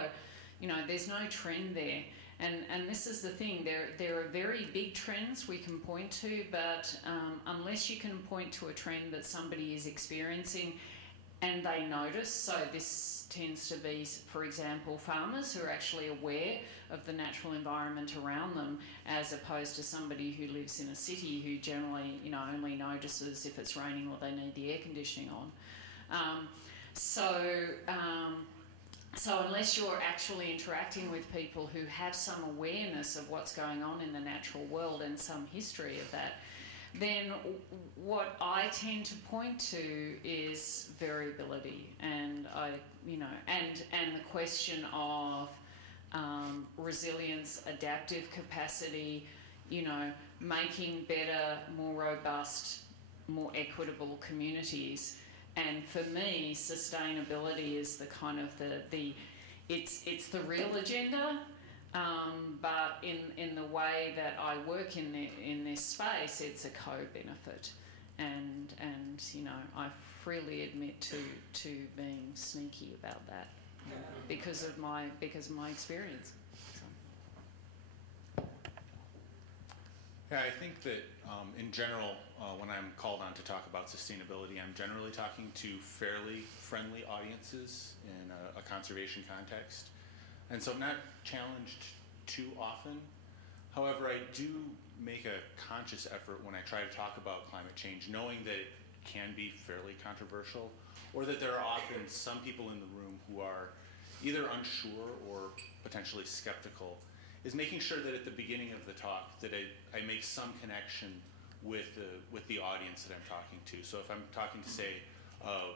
there's no trend there, and this is the thing, there are very big trends we can point to, but unless you can point to a trend that somebody is experiencing and they notice, so this tends to be, for example, farmers who are actually aware of the natural environment around them, as opposed to somebody who lives in a city who generally, only notices if it's raining or they need the air conditioning on. So unless you're actually interacting with people who have some awareness of what's going on in the natural world and some history of that, then what I tend to point to is variability, and and the question of resilience, adaptive capacity, making better, more robust, more equitable communities. And for me, sustainability is the kind of it's the real agenda. But in the way that I work in this space, it's a co-benefit, and I freely admit to being sneaky about that because of my experience. So. Yeah, I think that in general, when I'm called on to talk about sustainability, I'm generally talking to fairly friendly audiences in a conservation context. And so I'm not challenged too often. However, I do make a conscious effort when I try to talk about climate change, knowing that it can be fairly controversial, or that there are often some people in the room who are either unsure or potentially skeptical, is making sure that at the beginning of the talk that I make some connection with the audience that I'm talking to. So if I'm talking to, say, a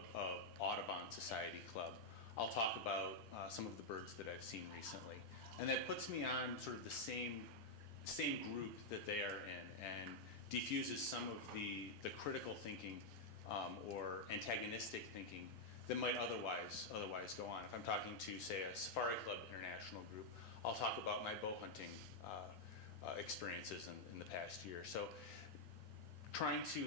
Audubon Society club, I'll talk about some of the birds that I've seen recently. And that puts me on sort of the same group that they are in, and diffuses some of the critical thinking or antagonistic thinking that might otherwise go on. If I'm talking to, say, a Safari Club International group, I'll talk about my bow hunting experiences in the past year. So trying to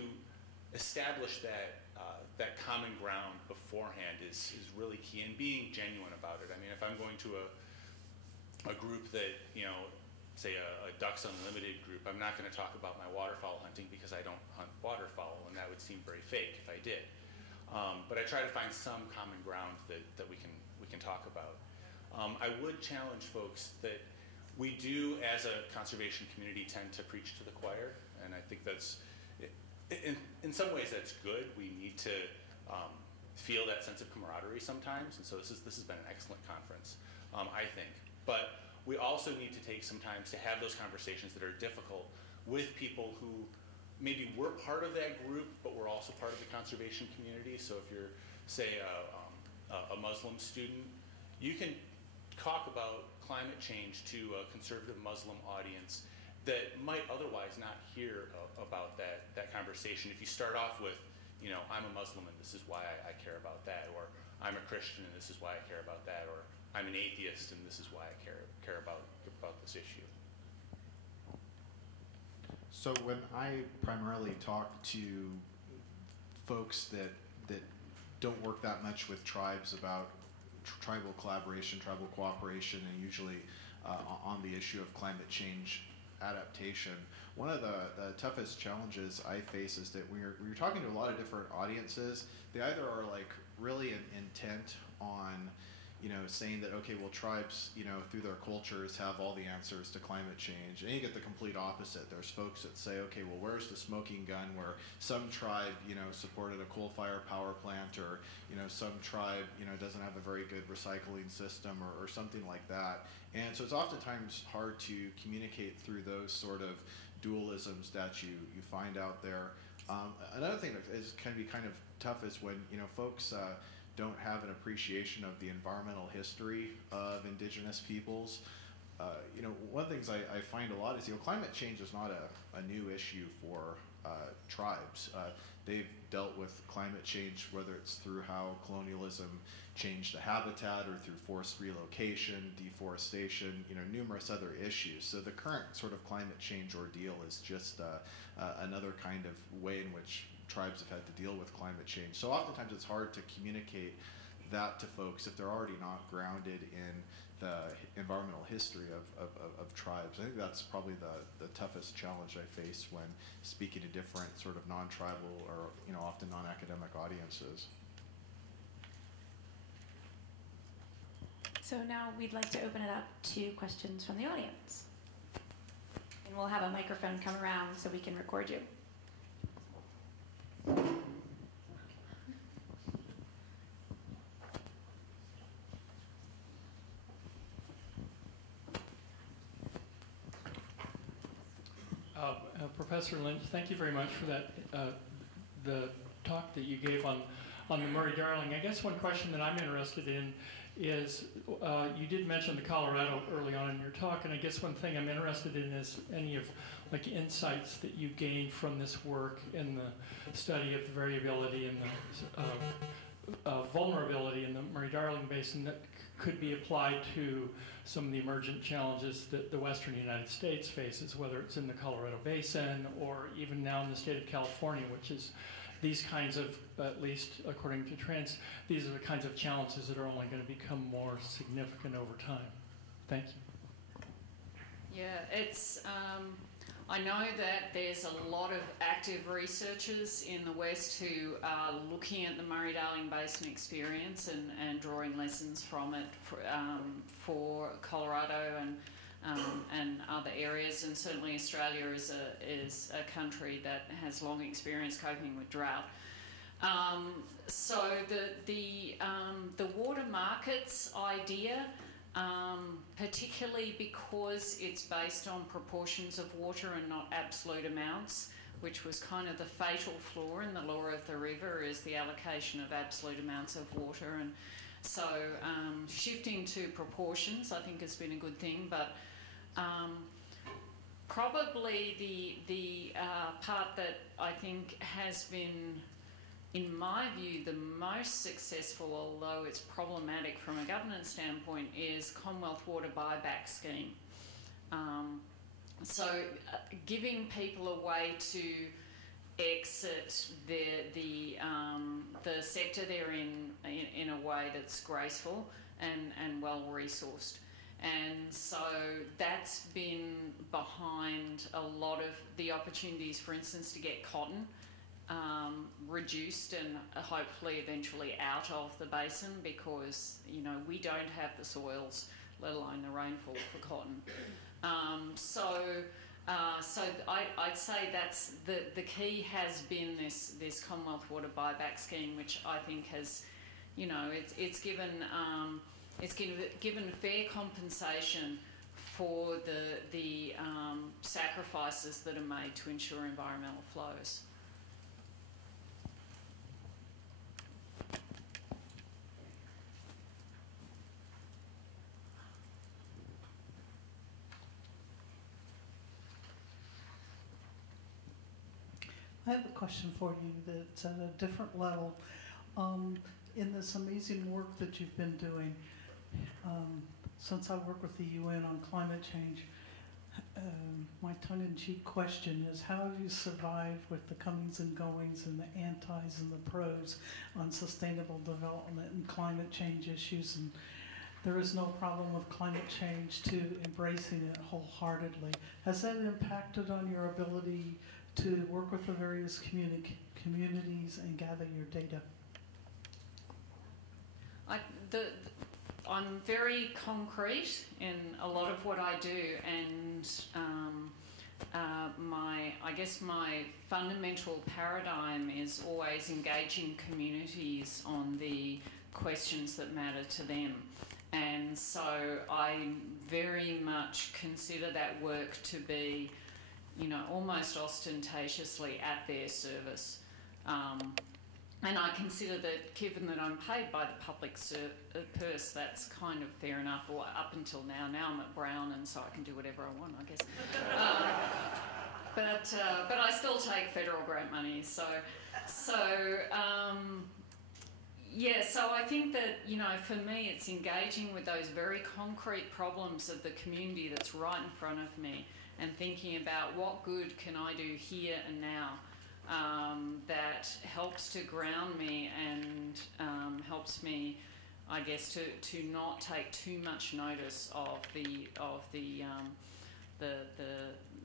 establish that common ground beforehand is really key, and being genuine about it. I mean, if I'm going to a group that, say a Ducks Unlimited group, I'm not going to talk about my waterfowl hunting because I don't hunt waterfowl, and that would seem very fake if I did. But I try to find some common ground that we can talk about. I would challenge folks that we do, as a conservation community, tend to preach to the choir, and I think that's, in some ways that's good. We need to feel that sense of camaraderie sometimes, and so this has been an excellent conference, I think. But we also need to take some time to have those conversations that are difficult with people who maybe we're part of that group, but we're also part of the conservation community. So if you're, say, a Muslim student, you can talk about climate change to a conservative Muslim audience that might otherwise not hear about that conversation. If you start off with, I'm a Muslim and this is why I care about that, or I'm a Christian and this is why I care about that, or I'm an atheist and this is why I care about this issue. So when I primarily talk to folks that don't work that much with tribes about tribal collaboration, tribal cooperation, and usually on the issue of climate change adaptation, one of the toughest challenges I face is that when you're talking to a lot of different audiences, they either are like really intent on saying that, okay, well, tribes, through their cultures have all the answers to climate change. And you get the complete opposite. There's folks that say, okay, well, where's the smoking gun where some tribe, supported a coal-fired power plant, or, some tribe, doesn't have a very good recycling system, or something like that. And so it's oftentimes hard to communicate through those sort of dualisms that you find out there. Another thing that can be kind of tough is when folks don't have an appreciation of the environmental history of indigenous peoples. One of the things I find a lot is climate change is not a new issue for tribes. They've dealt with climate change, whether it's through how colonialism changed the habitat or through forced relocation, deforestation, numerous other issues. So the current sort of climate change ordeal is just another kind of way in which tribes have had to deal with climate change. So oftentimes it's hard to communicate that to folks if they're already not grounded in the environmental history of tribes. I think that's probably the toughest challenge I face when speaking to different sort of non-tribal or often non-academic audiences. So now we'd like to open it up to questions from the audience. And we'll have a microphone come around so we can record you. Professor Lynch, thank you very much for that, the talk that you gave on the Murray-Darling. I guess one question that I'm interested in is, you did mention the Colorado early on in your talk, and I guess one thing I'm interested in is any of insights that you gained from this work in the study of the variability and the vulnerability in the Murray-Darling Basin that could be applied to some of the emergent challenges that the western United States faces, whether it's in the Colorado Basin or even now in the state of California, which is these kinds of, at least according to Trent, these are the kinds of challenges that are only going to become more significant over time. Thank you. Yeah, it's, I know that there's a lot of active researchers in the West who are looking at the Murray-Darling Basin experience and drawing lessons from it for Colorado and other areas, and certainly Australia is a country that has long experience coping with drought. So the water markets idea, particularly because it's based on proportions of water and not absolute amounts, which was kind of the fatal flaw in the law of the river, is the allocation of absolute amounts of water. And so shifting to proportions, I think, has been a good thing, but probably the part that I think has been, in my view, the most successful, although it's problematic from a governance standpoint, is Commonwealth Water Buyback Scheme. So giving people a way to exit the sector they're in a way that's graceful and well resourced. And so that's been behind a lot of the opportunities, for instance, to get cotton reduced and hopefully eventually out of the basin, because we don't have the soils, let alone the rainfall, for cotton. So I'd say that's the key has been this Commonwealth Water Buyback Scheme, which I think has, it's given fair compensation for the sacrifices that are made to ensure environmental flows. I have a question for you that's at a different level. In this amazing work that you've been doing, since I work with the UN on climate change, my tongue-in-cheek question is, how have you survived with the comings and goings and the antis and the pros on sustainable development and climate change issues? And there is no problem with climate change to embracing it wholeheartedly. Has that impacted on your ability to work with the various communities and gather your data? I'm very concrete in a lot of what I do, and I guess my fundamental paradigm is always engaging communities on the questions that matter to them. And so I very much consider that work to be, almost ostentatiously at their service. And I consider that, given that I'm paid by the public purse, that's kind of fair enough. Or up until now I'm at Brown, and so I can do whatever I want, I guess. But I still take federal grant money. So I think that, for me, it's engaging with those very concrete problems of the community that's right in front of me, and thinking about what good can I do here and now. That helps to ground me and helps me, I guess, to not take too much notice of the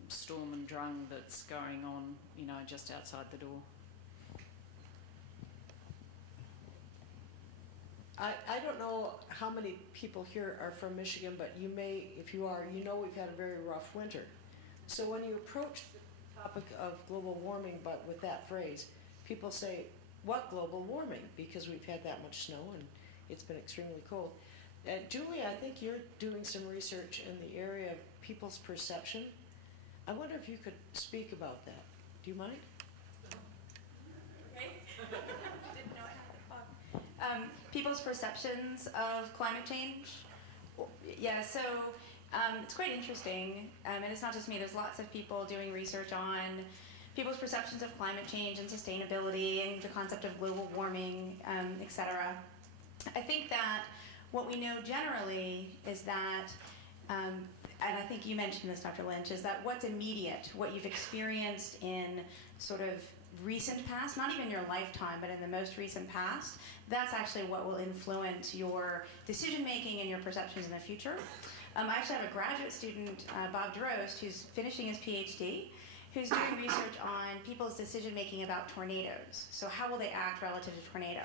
storm and drung that's going on, just outside the door. I don't know how many people here are from Michigan, but you may, if you are, we've had a very rough winter. So when you approach the topic of global warming, but with that phrase, people say, what global warming? Because we've had that much snow and it's been extremely cold. Julie, I think you're doing some research in the area of people's perception. I wonder if you could speak about that. Do you mind? Okay. Didn't know I had the phone. People's perceptions of climate change. Yeah, so it's quite interesting, and it's not just me. There's lots of people doing research on people's perceptions of climate change and sustainability and the concept of global warming, etc. I think that what we know generally is that, and I think you mentioned this, Dr. Lynch, is that what's immediate, what you've experienced in sort of recent past, not even your lifetime, but in the most recent past, that's actually what will influence your decision-making and your perceptions in the future. I actually have a graduate student, Bob Drost, who's finishing his PhD, who's doing research on people's decision-making about tornadoes. So how will they act relative to tornado?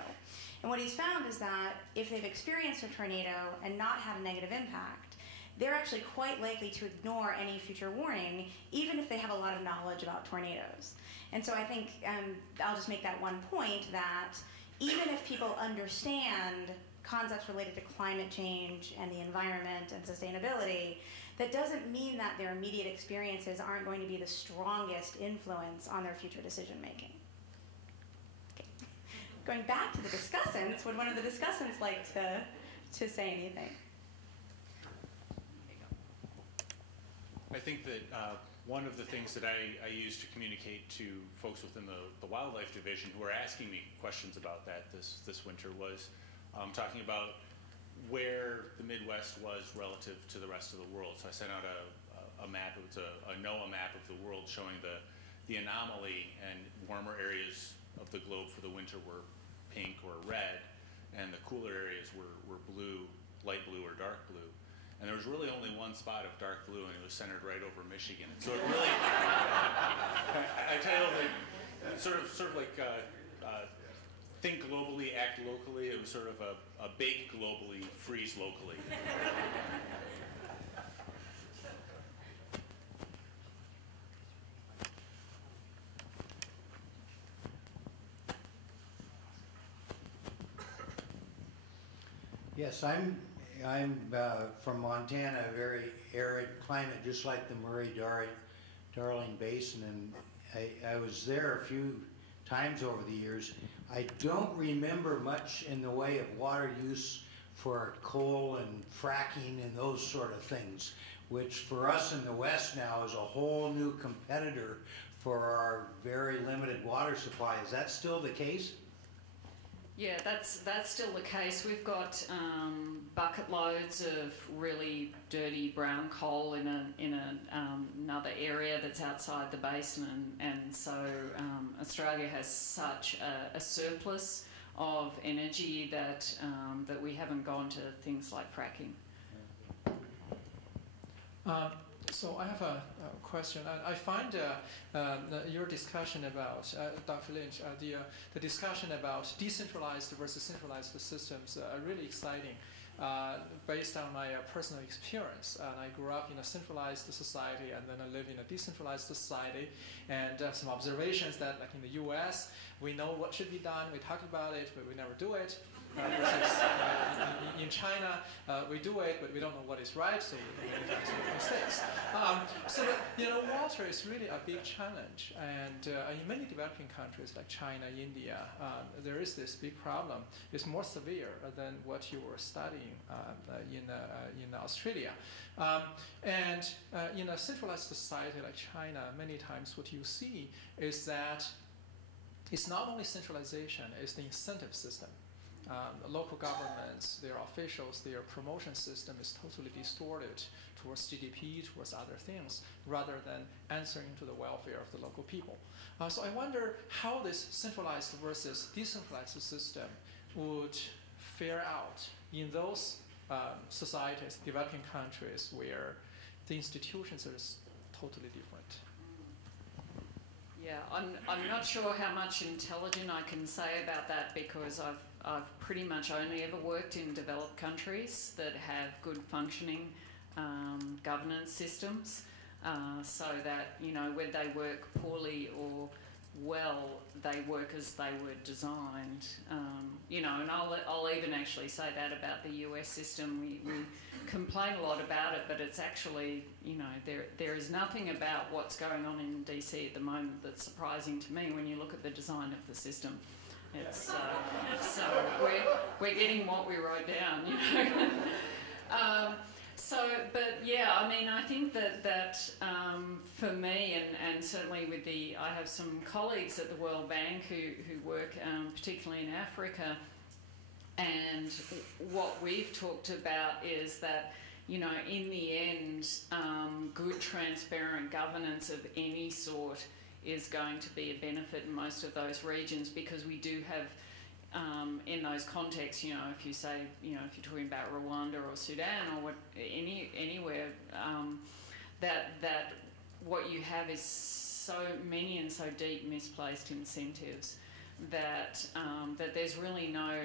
And what he's found is that if they've experienced a tornado and not had a negative impact, they're actually quite likely to ignore any future warning, even if they have a lot of knowledge about tornadoes. And so I think I'll just make that one point, that even if people understand concepts related to climate change and the environment and sustainability, that doesn't mean that their immediate experiences aren't going to be the strongest influence on their future decision making. Okay. Going back to the discussants, would one of the discussants like to say anything? I think that one of the things that I use to communicate to folks within the wildlife division who are asking me questions about that this winter was talking about where the Midwest was relative to the rest of the world. So I sent out a map. It was a NOAA map of the world showing the anomaly, and warmer areas of the globe for the winter were pink or red, and the cooler areas were blue, light blue or dark blue. And there was really only one spot of dark blue, and it was centered right over Michigan. So it really, I tell you, sort of like think globally, act locally. It was sort of a bake globally, freeze locally. Yes, I'm from Montana, a very arid climate, just like the Murray-Darling Basin, and I was there a few times over the years. I don't remember much in the way of water use for coal and fracking and those sort of things, which for us in the West now is a whole new competitor for our very limited water supply. Is that still the case? Yeah, that's still the case. We've got bucket loads of really dirty brown coal in another area that's outside the basin, and so Australia has such a surplus of energy that that we haven't gone to things like fracking. So I have a question. I find your discussion about, Dr. Lynch, the discussion about decentralized versus centralized systems really exciting. Based on my personal experience, and I grew up in a centralized society, and then I live in a decentralized society, and some observations that, like in the U.S., we know what should be done, we talk about it, but we never do it. In China, we do it, but we don't know what is right, so we make mistakes. So, water is really a big challenge. And in many developing countries like China, India, there is this big problem. It's more severe than what you were studying in Australia. And in a centralized society like China, many times what you see is that it's not only centralization, it's the incentive system. The local governments, their officials, their promotion system is totally distorted towards GDP, towards other things, rather than answering to the welfare of the local people. So I wonder how this centralized versus decentralized system would fare out in those societies, developing countries, where the institutions are totally different. Yeah, I'm not sure how much intelligent I can say about that, because I've pretty much only ever worked in developed countries that have good functioning governance systems, so that, whether they work poorly or well, they work as they were designed. And I'll even actually say that about the US system. We complain a lot about it, but it's actually, there is nothing about what's going on in DC at the moment that's surprising to me when you look at the design of the system. It's so we're getting what we wrote down, but yeah, I think that for me, and certainly with I have some colleagues at the World Bank who work particularly in Africa, and what we've talked about is that, in the end, good, transparent governance of any sort is going to be a benefit in most of those regions, because we do have, in those contexts, if you say, if you're talking about Rwanda or Sudan or anywhere, that what you have is so many and so deep misplaced incentives that there's really no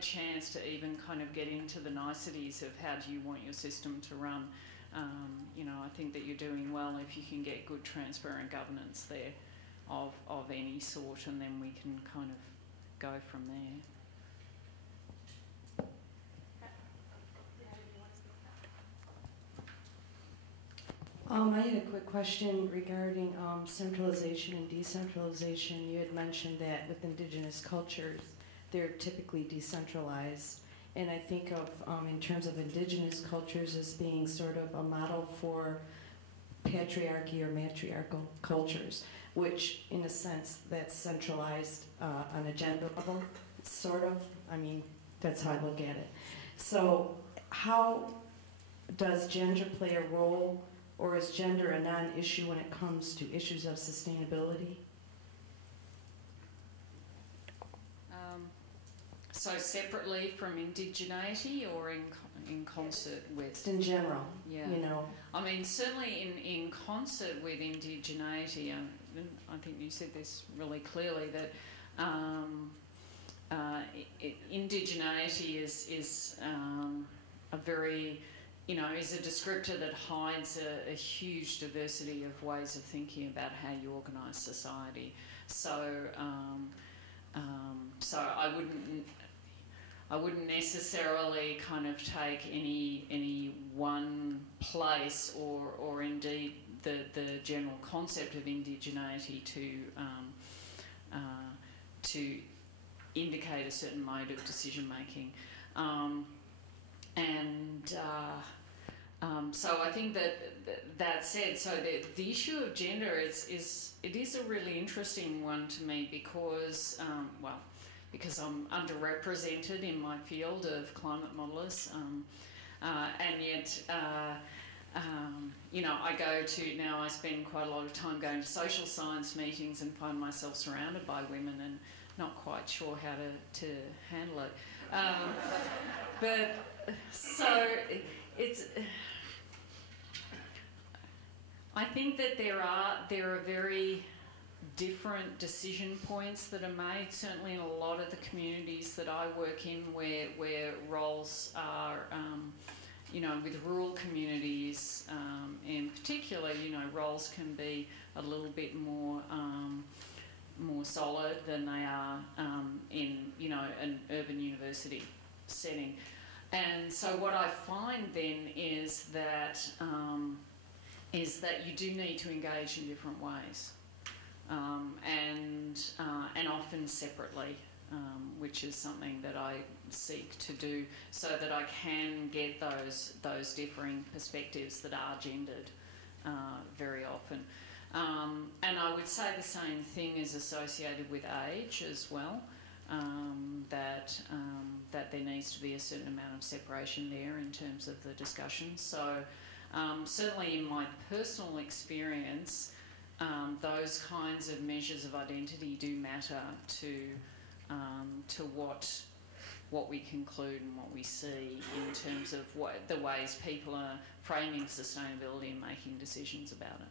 chance to even kind of get into the niceties of how do you want your system to run. I think that you're doing well if you can get good, transparent governance there of any sort, and then we can kind of go from there. I had a quick question regarding centralization and decentralization. You had mentioned that with indigenous cultures, they're typically decentralized. And I think of, in terms of indigenous cultures, as being sort of a model for patriarchy or matriarchal cultures, which, in a sense, that's centralized on a gender level, sort of. That's how I look at it. So how does gender play a role, or is gender a non-issue when it comes to issues of sustainability? So separately from indigeneity, or in concert with? Just in general, yeah. Certainly in concert with indigeneity, I think you said this really clearly, that indigeneity is a very, is a descriptor that hides a huge diversity of ways of thinking about how you organise society. So I wouldn't necessarily kind of take any one place or indeed the general concept of indigeneity to indicate a certain mode of decision making. So I think that said, so the issue of gender is a really interesting one to me, because because I'm underrepresented in my field of climate modellers, and yet I spend quite a lot of time going to social science meetings and find myself surrounded by women and not quite sure how to handle it. But so it's. I think that there are very different decision points that are made, certainly in a lot of the communities that I work in, where roles are, with rural communities in particular, roles can be a little bit more more solid than they are in, you know, an urban university setting. And so what I find then is that you do need to engage in different ways, and often separately, which is something that I seek to do so that I can get those differing perspectives that are gendered very often. And I would say the same thing is associated with age as well, that there needs to be a certain amount of separation there in terms of the discussion. So certainly in my personal experience, those kinds of measures of identity do matter to what we conclude and what we see in terms of the ways people are framing sustainability and making decisions about it.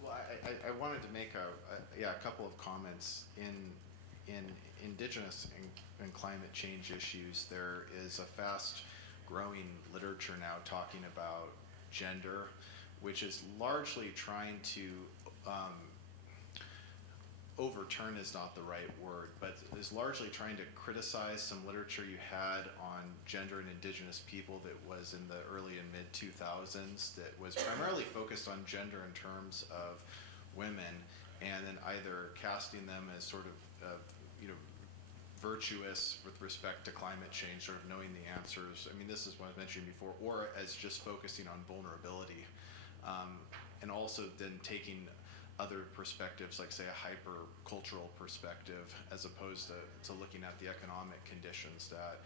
Well, I wanted to make a couple of comments. In Indigenous and climate change issues, there is a fast-growing literature now talking about gender, which is largely trying to overturn is not the right word, but is largely trying to criticize some literature you had on gender and Indigenous people that was in the early and mid-2000s that was primarily focused on gender in terms of women, and then either casting them as sort of virtuous with respect to climate change, sort of knowing the answers. I mean, this is what I was mentioning before, or as just focusing on vulnerability. And also then taking other perspectives, like say a hyper-cultural perspective, as opposed to looking at the economic conditions that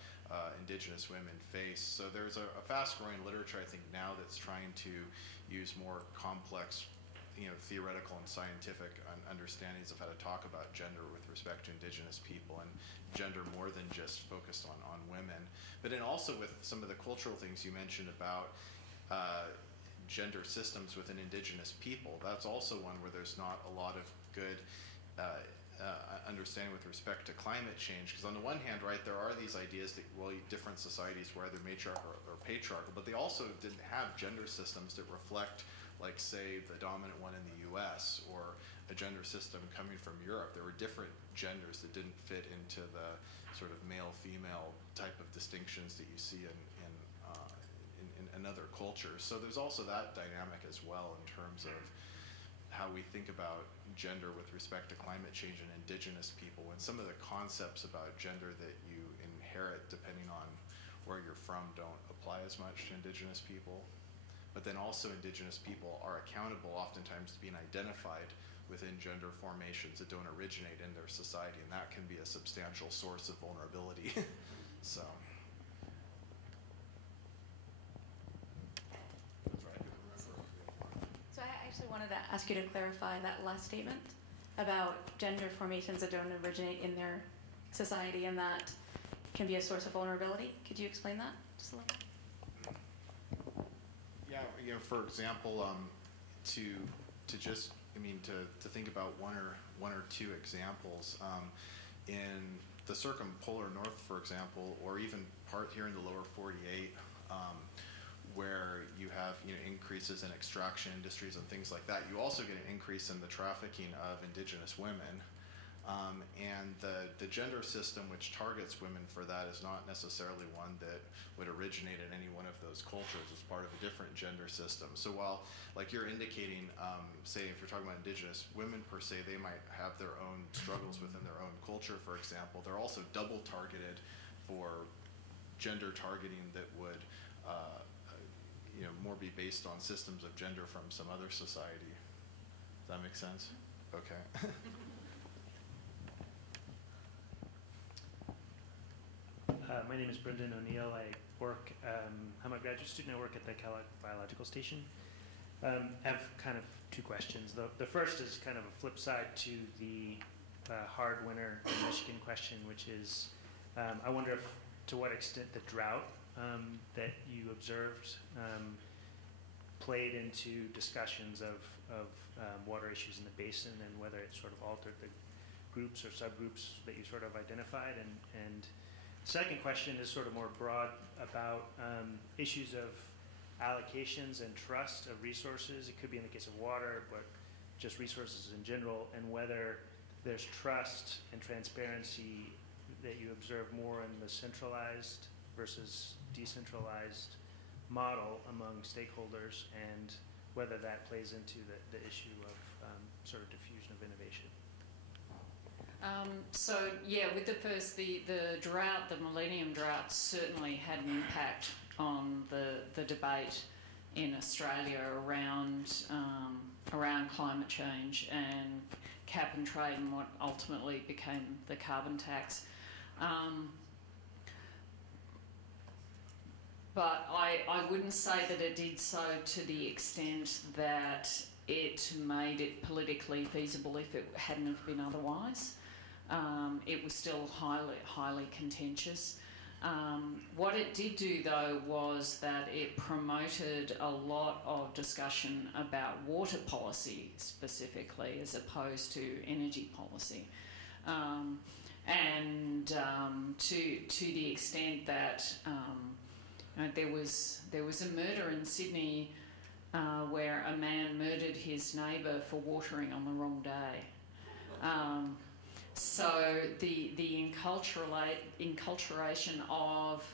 Indigenous women face. So there's a fast-growing literature, I think, now that's trying to use more complex, theoretical and scientific understandings of how to talk about gender with respect to Indigenous people, and gender more than just focused on women. But then also with some of the cultural things you mentioned about gender systems within Indigenous people, that's also one where there's not a lot of good understanding with respect to climate change. Because on the one hand, right, there are these ideas that, well, different societies were either matriarchal or patriarchal, but they also didn't have gender systems that reflect, like, say, the dominant one in the US or a gender system coming from Europe. There were different genders that didn't fit into the sort of male-female type of distinctions that you see in other cultures. So there's also that dynamic as well in terms of how we think about gender with respect to climate change and Indigenous people, and some of the concepts about gender that you inherit depending on where you're from don't apply as much to Indigenous people. But then also Indigenous people are accountable oftentimes to being identified within gender formations that don't originate in their society, and that can be a substantial source of vulnerability. So. So I actually wanted to ask you to clarify that last statement about gender formations that don't originate in their society, and that can be a source of vulnerability. Could you explain that just a little? Yeah, for example, to think about one or two examples, in the circumpolar north, for example, or even part here in the lower 48, where you have increases in extraction industries and things like that, you also get an increase in the trafficking of Indigenous women. And the gender system which targets women for that is not necessarily one that would originate in any one of those cultures. It's part of a different gender system. So while, like you're indicating, say if you're talking about Indigenous women per se, they might have their own struggles within their own culture, for example. They're also double targeted for gender targeting that would more be based on systems of gender from some other society. Does that make sense? Okay. My name is Brendan O'Neill. I work, I'm a graduate student. I work at the Kellogg Biological Station. I have kind of two questions. The first is kind of a flip side to the hard winter in Michigan question, which is, I wonder if, to what extent the drought that you observed played into discussions of water issues in the basin, and whether it sort of altered the groups or subgroups that you sort of identified, and Second question is sort of more broad about issues of allocations and trust of resources. It could be in the case of water, but just resources in general, and whether there's trust and transparency that you observe more in the centralized versus decentralized model among stakeholders, and whether that plays into the issue of sort of diffusion of innovation. So yeah, with the first, the drought, the Millennium Drought certainly had an impact on the debate in Australia around climate change and cap and trade and what ultimately became the carbon tax. But I wouldn't say that it did so to the extent that it made it politically feasible if it hadn't have been otherwise. It was still highly contentious. What it did do, though, was that it promoted a lot of discussion about water policy specifically, as opposed to energy policy. And to the extent that there was a murder in Sydney where a man murdered his neighbour for watering on the wrong day. So the enculturation of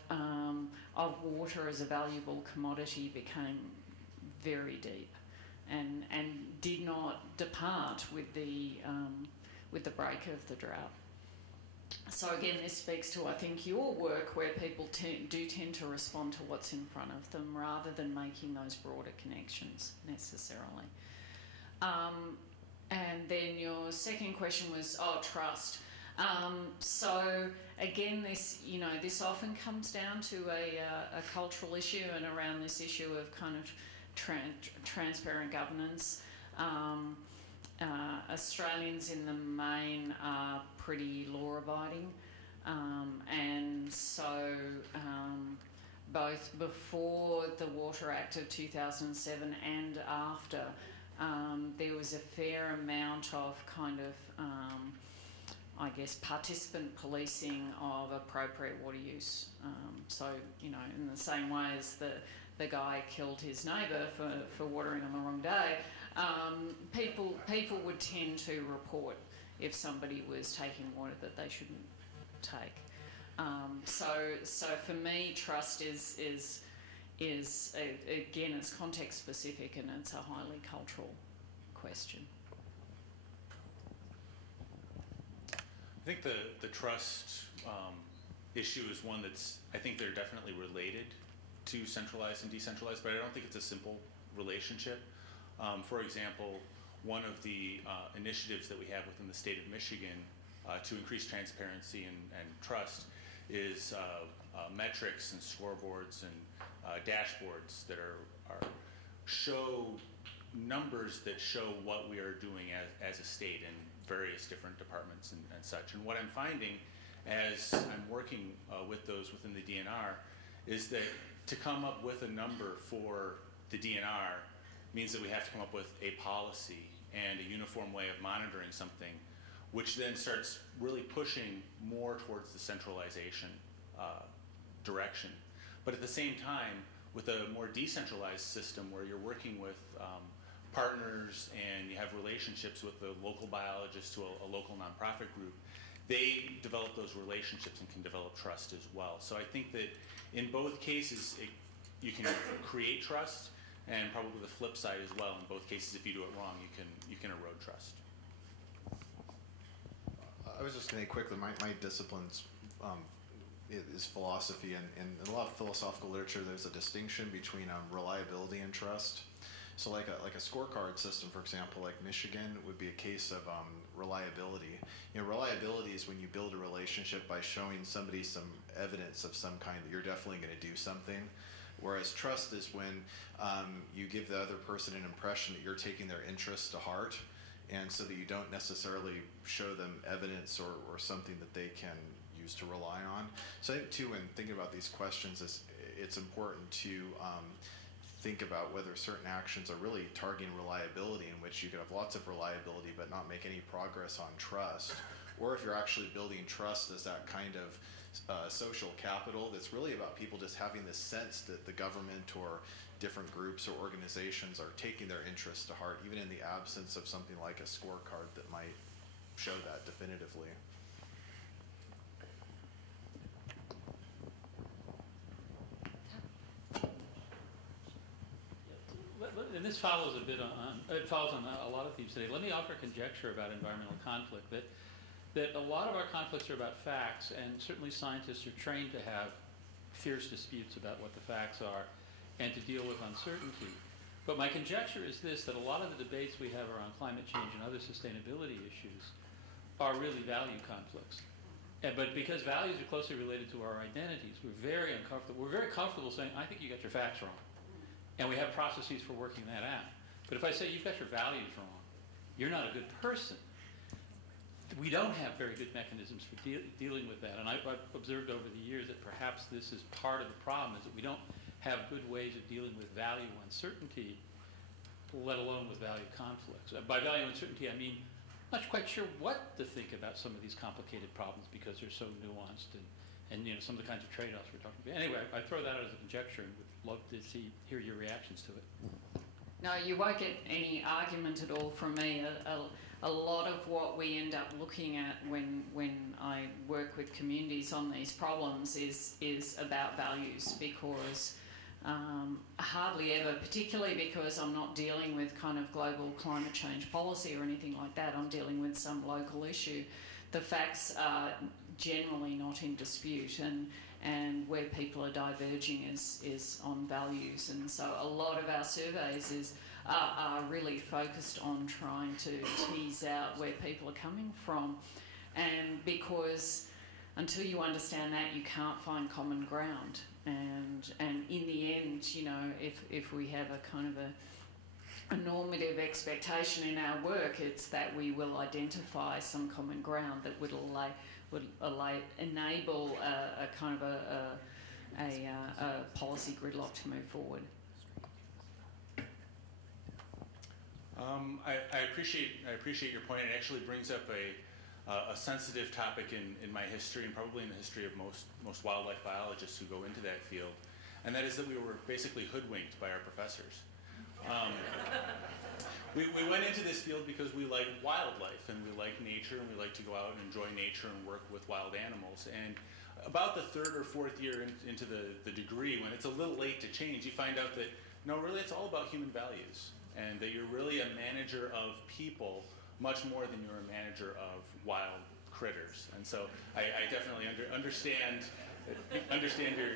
water as a valuable commodity became very deep, and did not depart with the break of the drought. So again, this speaks to, I think, your work, where people do tend to respond to what's in front of them rather than making those broader connections necessarily. And then your second question was, trust. So again, this often comes down to a cultural issue, and around this issue of kind of transparent governance. Australians in the main are pretty law-abiding, and so both before the Water Act of 2007 and after, there was a fair amount of kind of, I guess, participant policing of appropriate water use. So, in the same way as the guy killed his neighbour for watering on the wrong day, people would tend to report if somebody was taking water that they shouldn't take. So for me, trust is again, it's context specific, and it's a highly cultural question. I think the trust issue is one that's, I think they're definitely related to centralized and decentralized, but I don't think it's a simple relationship. For example, one of the initiatives that we have within the state of Michigan to increase transparency and trust is metrics and scoreboards and dashboards that show numbers that show what we are doing as a state in various different departments and such. And what I'm finding as I'm working with those within the DNR is that to come up with a number for the DNR means that we have to come up with a policy and a uniform way of monitoring something, which then starts really pushing more towards the centralization direction. But at the same time, with a more decentralized system where you're working with partners and you have relationships with the local biologists to a local nonprofit group, they develop those relationships and can develop trust as well. So I think that in both cases, you can create trust, and probably the flip side as well. In both cases, if you do it wrong, you can erode trust. I was just going to quickly, my discipline's is philosophy, and in a lot of philosophical literature, there's a distinction between reliability and trust. So like a scorecard system, for example, like Michigan, would be a case of reliability. Reliability is when you build a relationship by showing somebody some evidence of some kind that you're definitely going to do something. Whereas trust is when you give the other person an impression that you're taking their interests to heart, and so that you don't necessarily show them evidence or something that they can use to rely on. So I think too, when thinking about these questions, it's important to think about whether certain actions are really targeting reliability, in which you could have lots of reliability but not make any progress on trust, or if you're actually building trust as that kind of social capital that's really about people just having this sense that the government or different groups or organizations are taking their interests to heart, even in the absence of something like a scorecard that might show that definitively. And this follows a bit on, it follows on a lot of themes today. Let me offer a conjecture about environmental conflict, that a lot of our conflicts are about facts, and certainly scientists are trained to have fierce disputes about what the facts are and to deal with uncertainty. But my conjecture is this, that a lot of the debates we have around climate change and other sustainability issues are really value conflicts. But because values are closely related to our identities, we're very uncomfortable. We're very comfortable saying, I think you got your facts wrong. And we have processes for working that out. But if I say you've got your values wrong, you're not a good person, we don't have very good mechanisms for dealing with that. And I've observed over the years that perhaps this is part of the problem, is that we don't have good ways of dealing with value uncertainty, let alone with value conflicts. By value uncertainty, I mean, I'm not quite sure what to think about some of these complicated problems because they're so nuanced and you know, some of the kinds of trade-offs we're talking about. Anyway, I throw that out as a conjecture and would love to hear your reactions to it. No, you won't get any argument at all from me. A lot of what we end up looking at when I work with communities on these problems is about values, because hardly ever, particularly because I'm not dealing with kind of global climate change policy or anything like that, I'm dealing with some local issue. The facts are generally not in dispute, and where people are diverging is on values. And so a lot of our surveys are really focused on trying to tease out where people are coming from. And because until you understand that, you can't find common ground. And in the end, you know, if we have a kind of a normative expectation in our work, it's that we will identify some common ground that would enable a kind of a policy gridlock to move forward. I appreciate your point. It actually brings up a sensitive topic in my history, and probably in the history of most wildlife biologists who go into that field, and that is that we were basically hoodwinked by our professors. We went into this field because we like wildlife and we like nature and we like to go out and enjoy nature and work with wild animals. And about the third or fourth year into the degree, when it's a little late to change, you find out that no, really it's all about human values, and that you're really a manager of people much more than you're a manager of wild critters. And so I definitely understand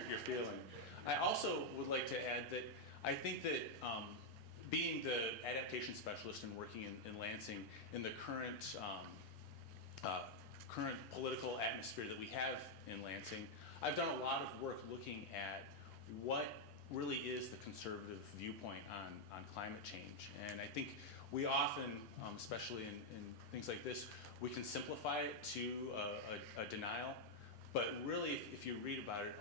your feeling. I also would like to add that I think that being the adaptation specialist and working in Lansing in the current political atmosphere that we have in Lansing, I've done a lot of work looking at what really is the conservative viewpoint on climate change. And I think we often, especially in things like this, we can simplify it to a denial. But really, if you read about it,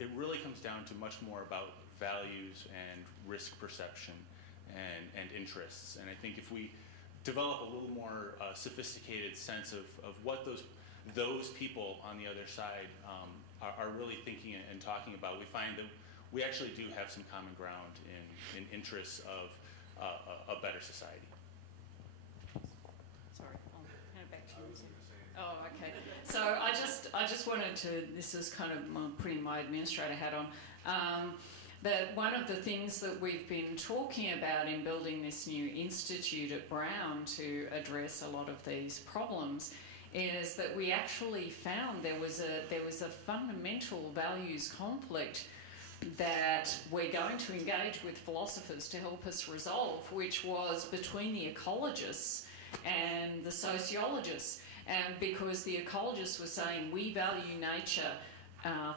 it really comes down to much more about values and risk perception and interests. And I think if we develop a little more sophisticated sense of what those people on the other side are really thinking and talking about, we find that we actually do have some common ground in interests of a better society. Sorry, I'll hand it back to you. Oh, okay. So I just wanted to, this is kind of putting my administrator hat on, that one of the things that we've been talking about in building this new institute at Brown to address a lot of these problems is that we actually found there was a fundamental values conflict that we're going to engage with philosophers to help us resolve, which was between the ecologists and the sociologists. And because the ecologists were saying we value nature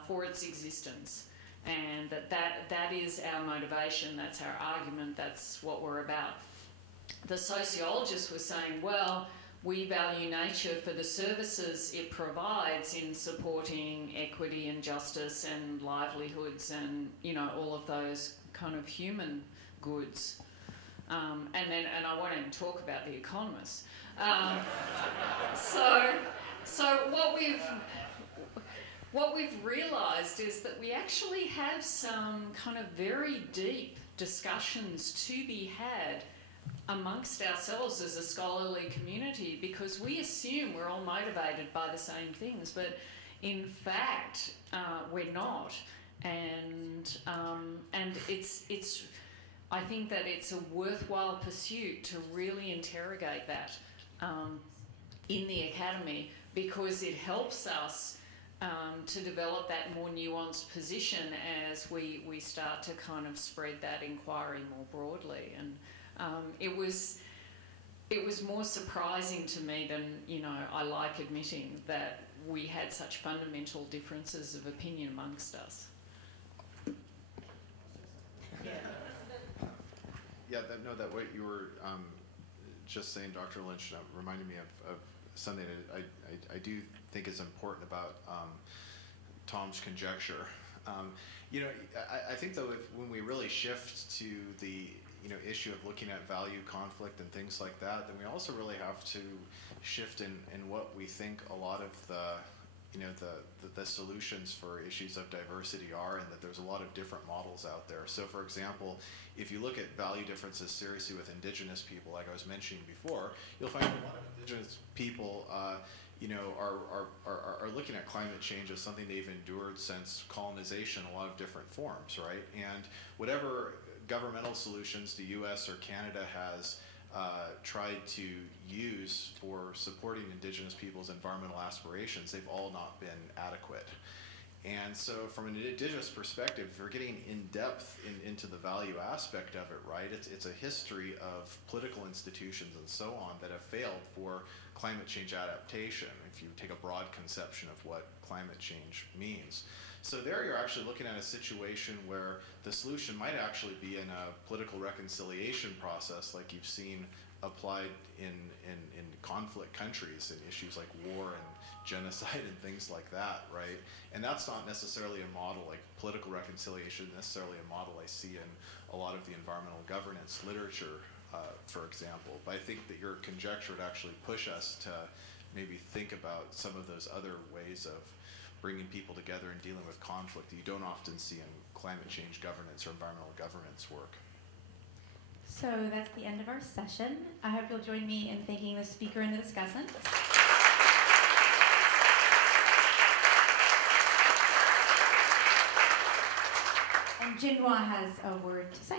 for its existence, and that is our motivation, that's our argument, that's what we're about. The sociologists were saying, well, we value nature for the services it provides in supporting equity and justice and livelihoods and, you know, all of those kind of human goods. And I won't even talk about the economists. what we've realised is that we actually have some kind of very deep discussions to be had amongst ourselves as a scholarly community, because we assume we're all motivated by the same things, but in fact we're not. And it's I think that it's a worthwhile pursuit to really interrogate that in the academy, because it helps us to develop that more nuanced position as we start to kind of spread that inquiry more broadly. And it was more surprising to me than, you know, I like admitting that we had such fundamental differences of opinion amongst us. Yeah, that what you were just saying, Dr. Lynch, reminded me of something that I do think is important about Tom's conjecture. You know, I think though, when we really shift to the issue of looking at value conflict and things like that, then we also really have to shift in what we think a lot of the solutions for issues of diversity are, and that there's a lot of different models out there. So for example, if you look at value differences seriously with Indigenous people, like I was mentioning before, you'll find a lot of Indigenous people are looking at climate change as something they've endured since colonization in a lot of different forms, right? And whatever governmental solutions the US or Canada has tried to use for supporting Indigenous people's environmental aspirations, they've all not been adequate. And so from an Indigenous perspective, if we're getting in depth into the value aspect of it, right, it's a history of political institutions and so on that have failed for climate change adaptation, if you take a broad conception of what climate change means. So there you're actually looking at a situation where the solution might actually be in a political reconciliation process, like you've seen applied in conflict countries in issues like war and genocide and things like that, right? And that's not necessarily a model, like political reconciliation, necessarily a model I see in a lot of the environmental governance literature, for example. But I think that your conjecture would actually push us to maybe think about some of those other ways of bringing people together and dealing with conflict that you don't often see in climate change governance or environmental governance work. So that's the end of our session. I hope you'll join me in thanking the speaker and the discussants. And Jinhua has a word to say.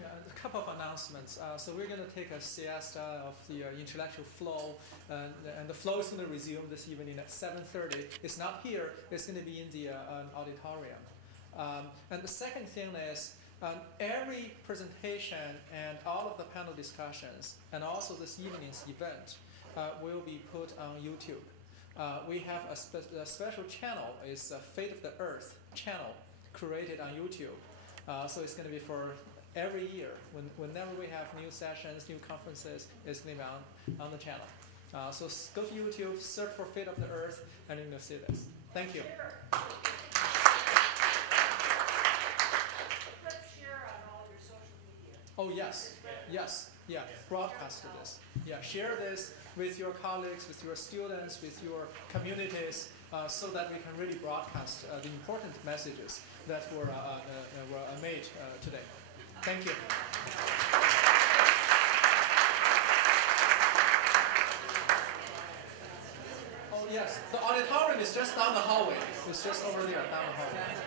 Yeah, a couple of announcements. So we're going to take a siesta of the intellectual flow, and the flow is going to resume this evening at 7:30. It's not here. It's going to be in the auditorium. And the second thing is, every presentation and all of the panel discussions, and also this evening's event, will be put on YouTube. We have a special channel. It's a Fate of the Earth channel created on YouTube. So it's going to be for every year. Whenever we have new sessions, new conferences, it's going to be on the channel. So go to YouTube, search for Fate of the Earth, and you're going to see this. Thank you. Oh, yes. Yes. Yeah. Broadcast this. Yeah. Share this with your colleagues, with your students, with your communities, so that we can really broadcast the important messages that were made today. Thank you. Oh, yes. The auditorium is just down the hallway. It's just over there, down the hallway.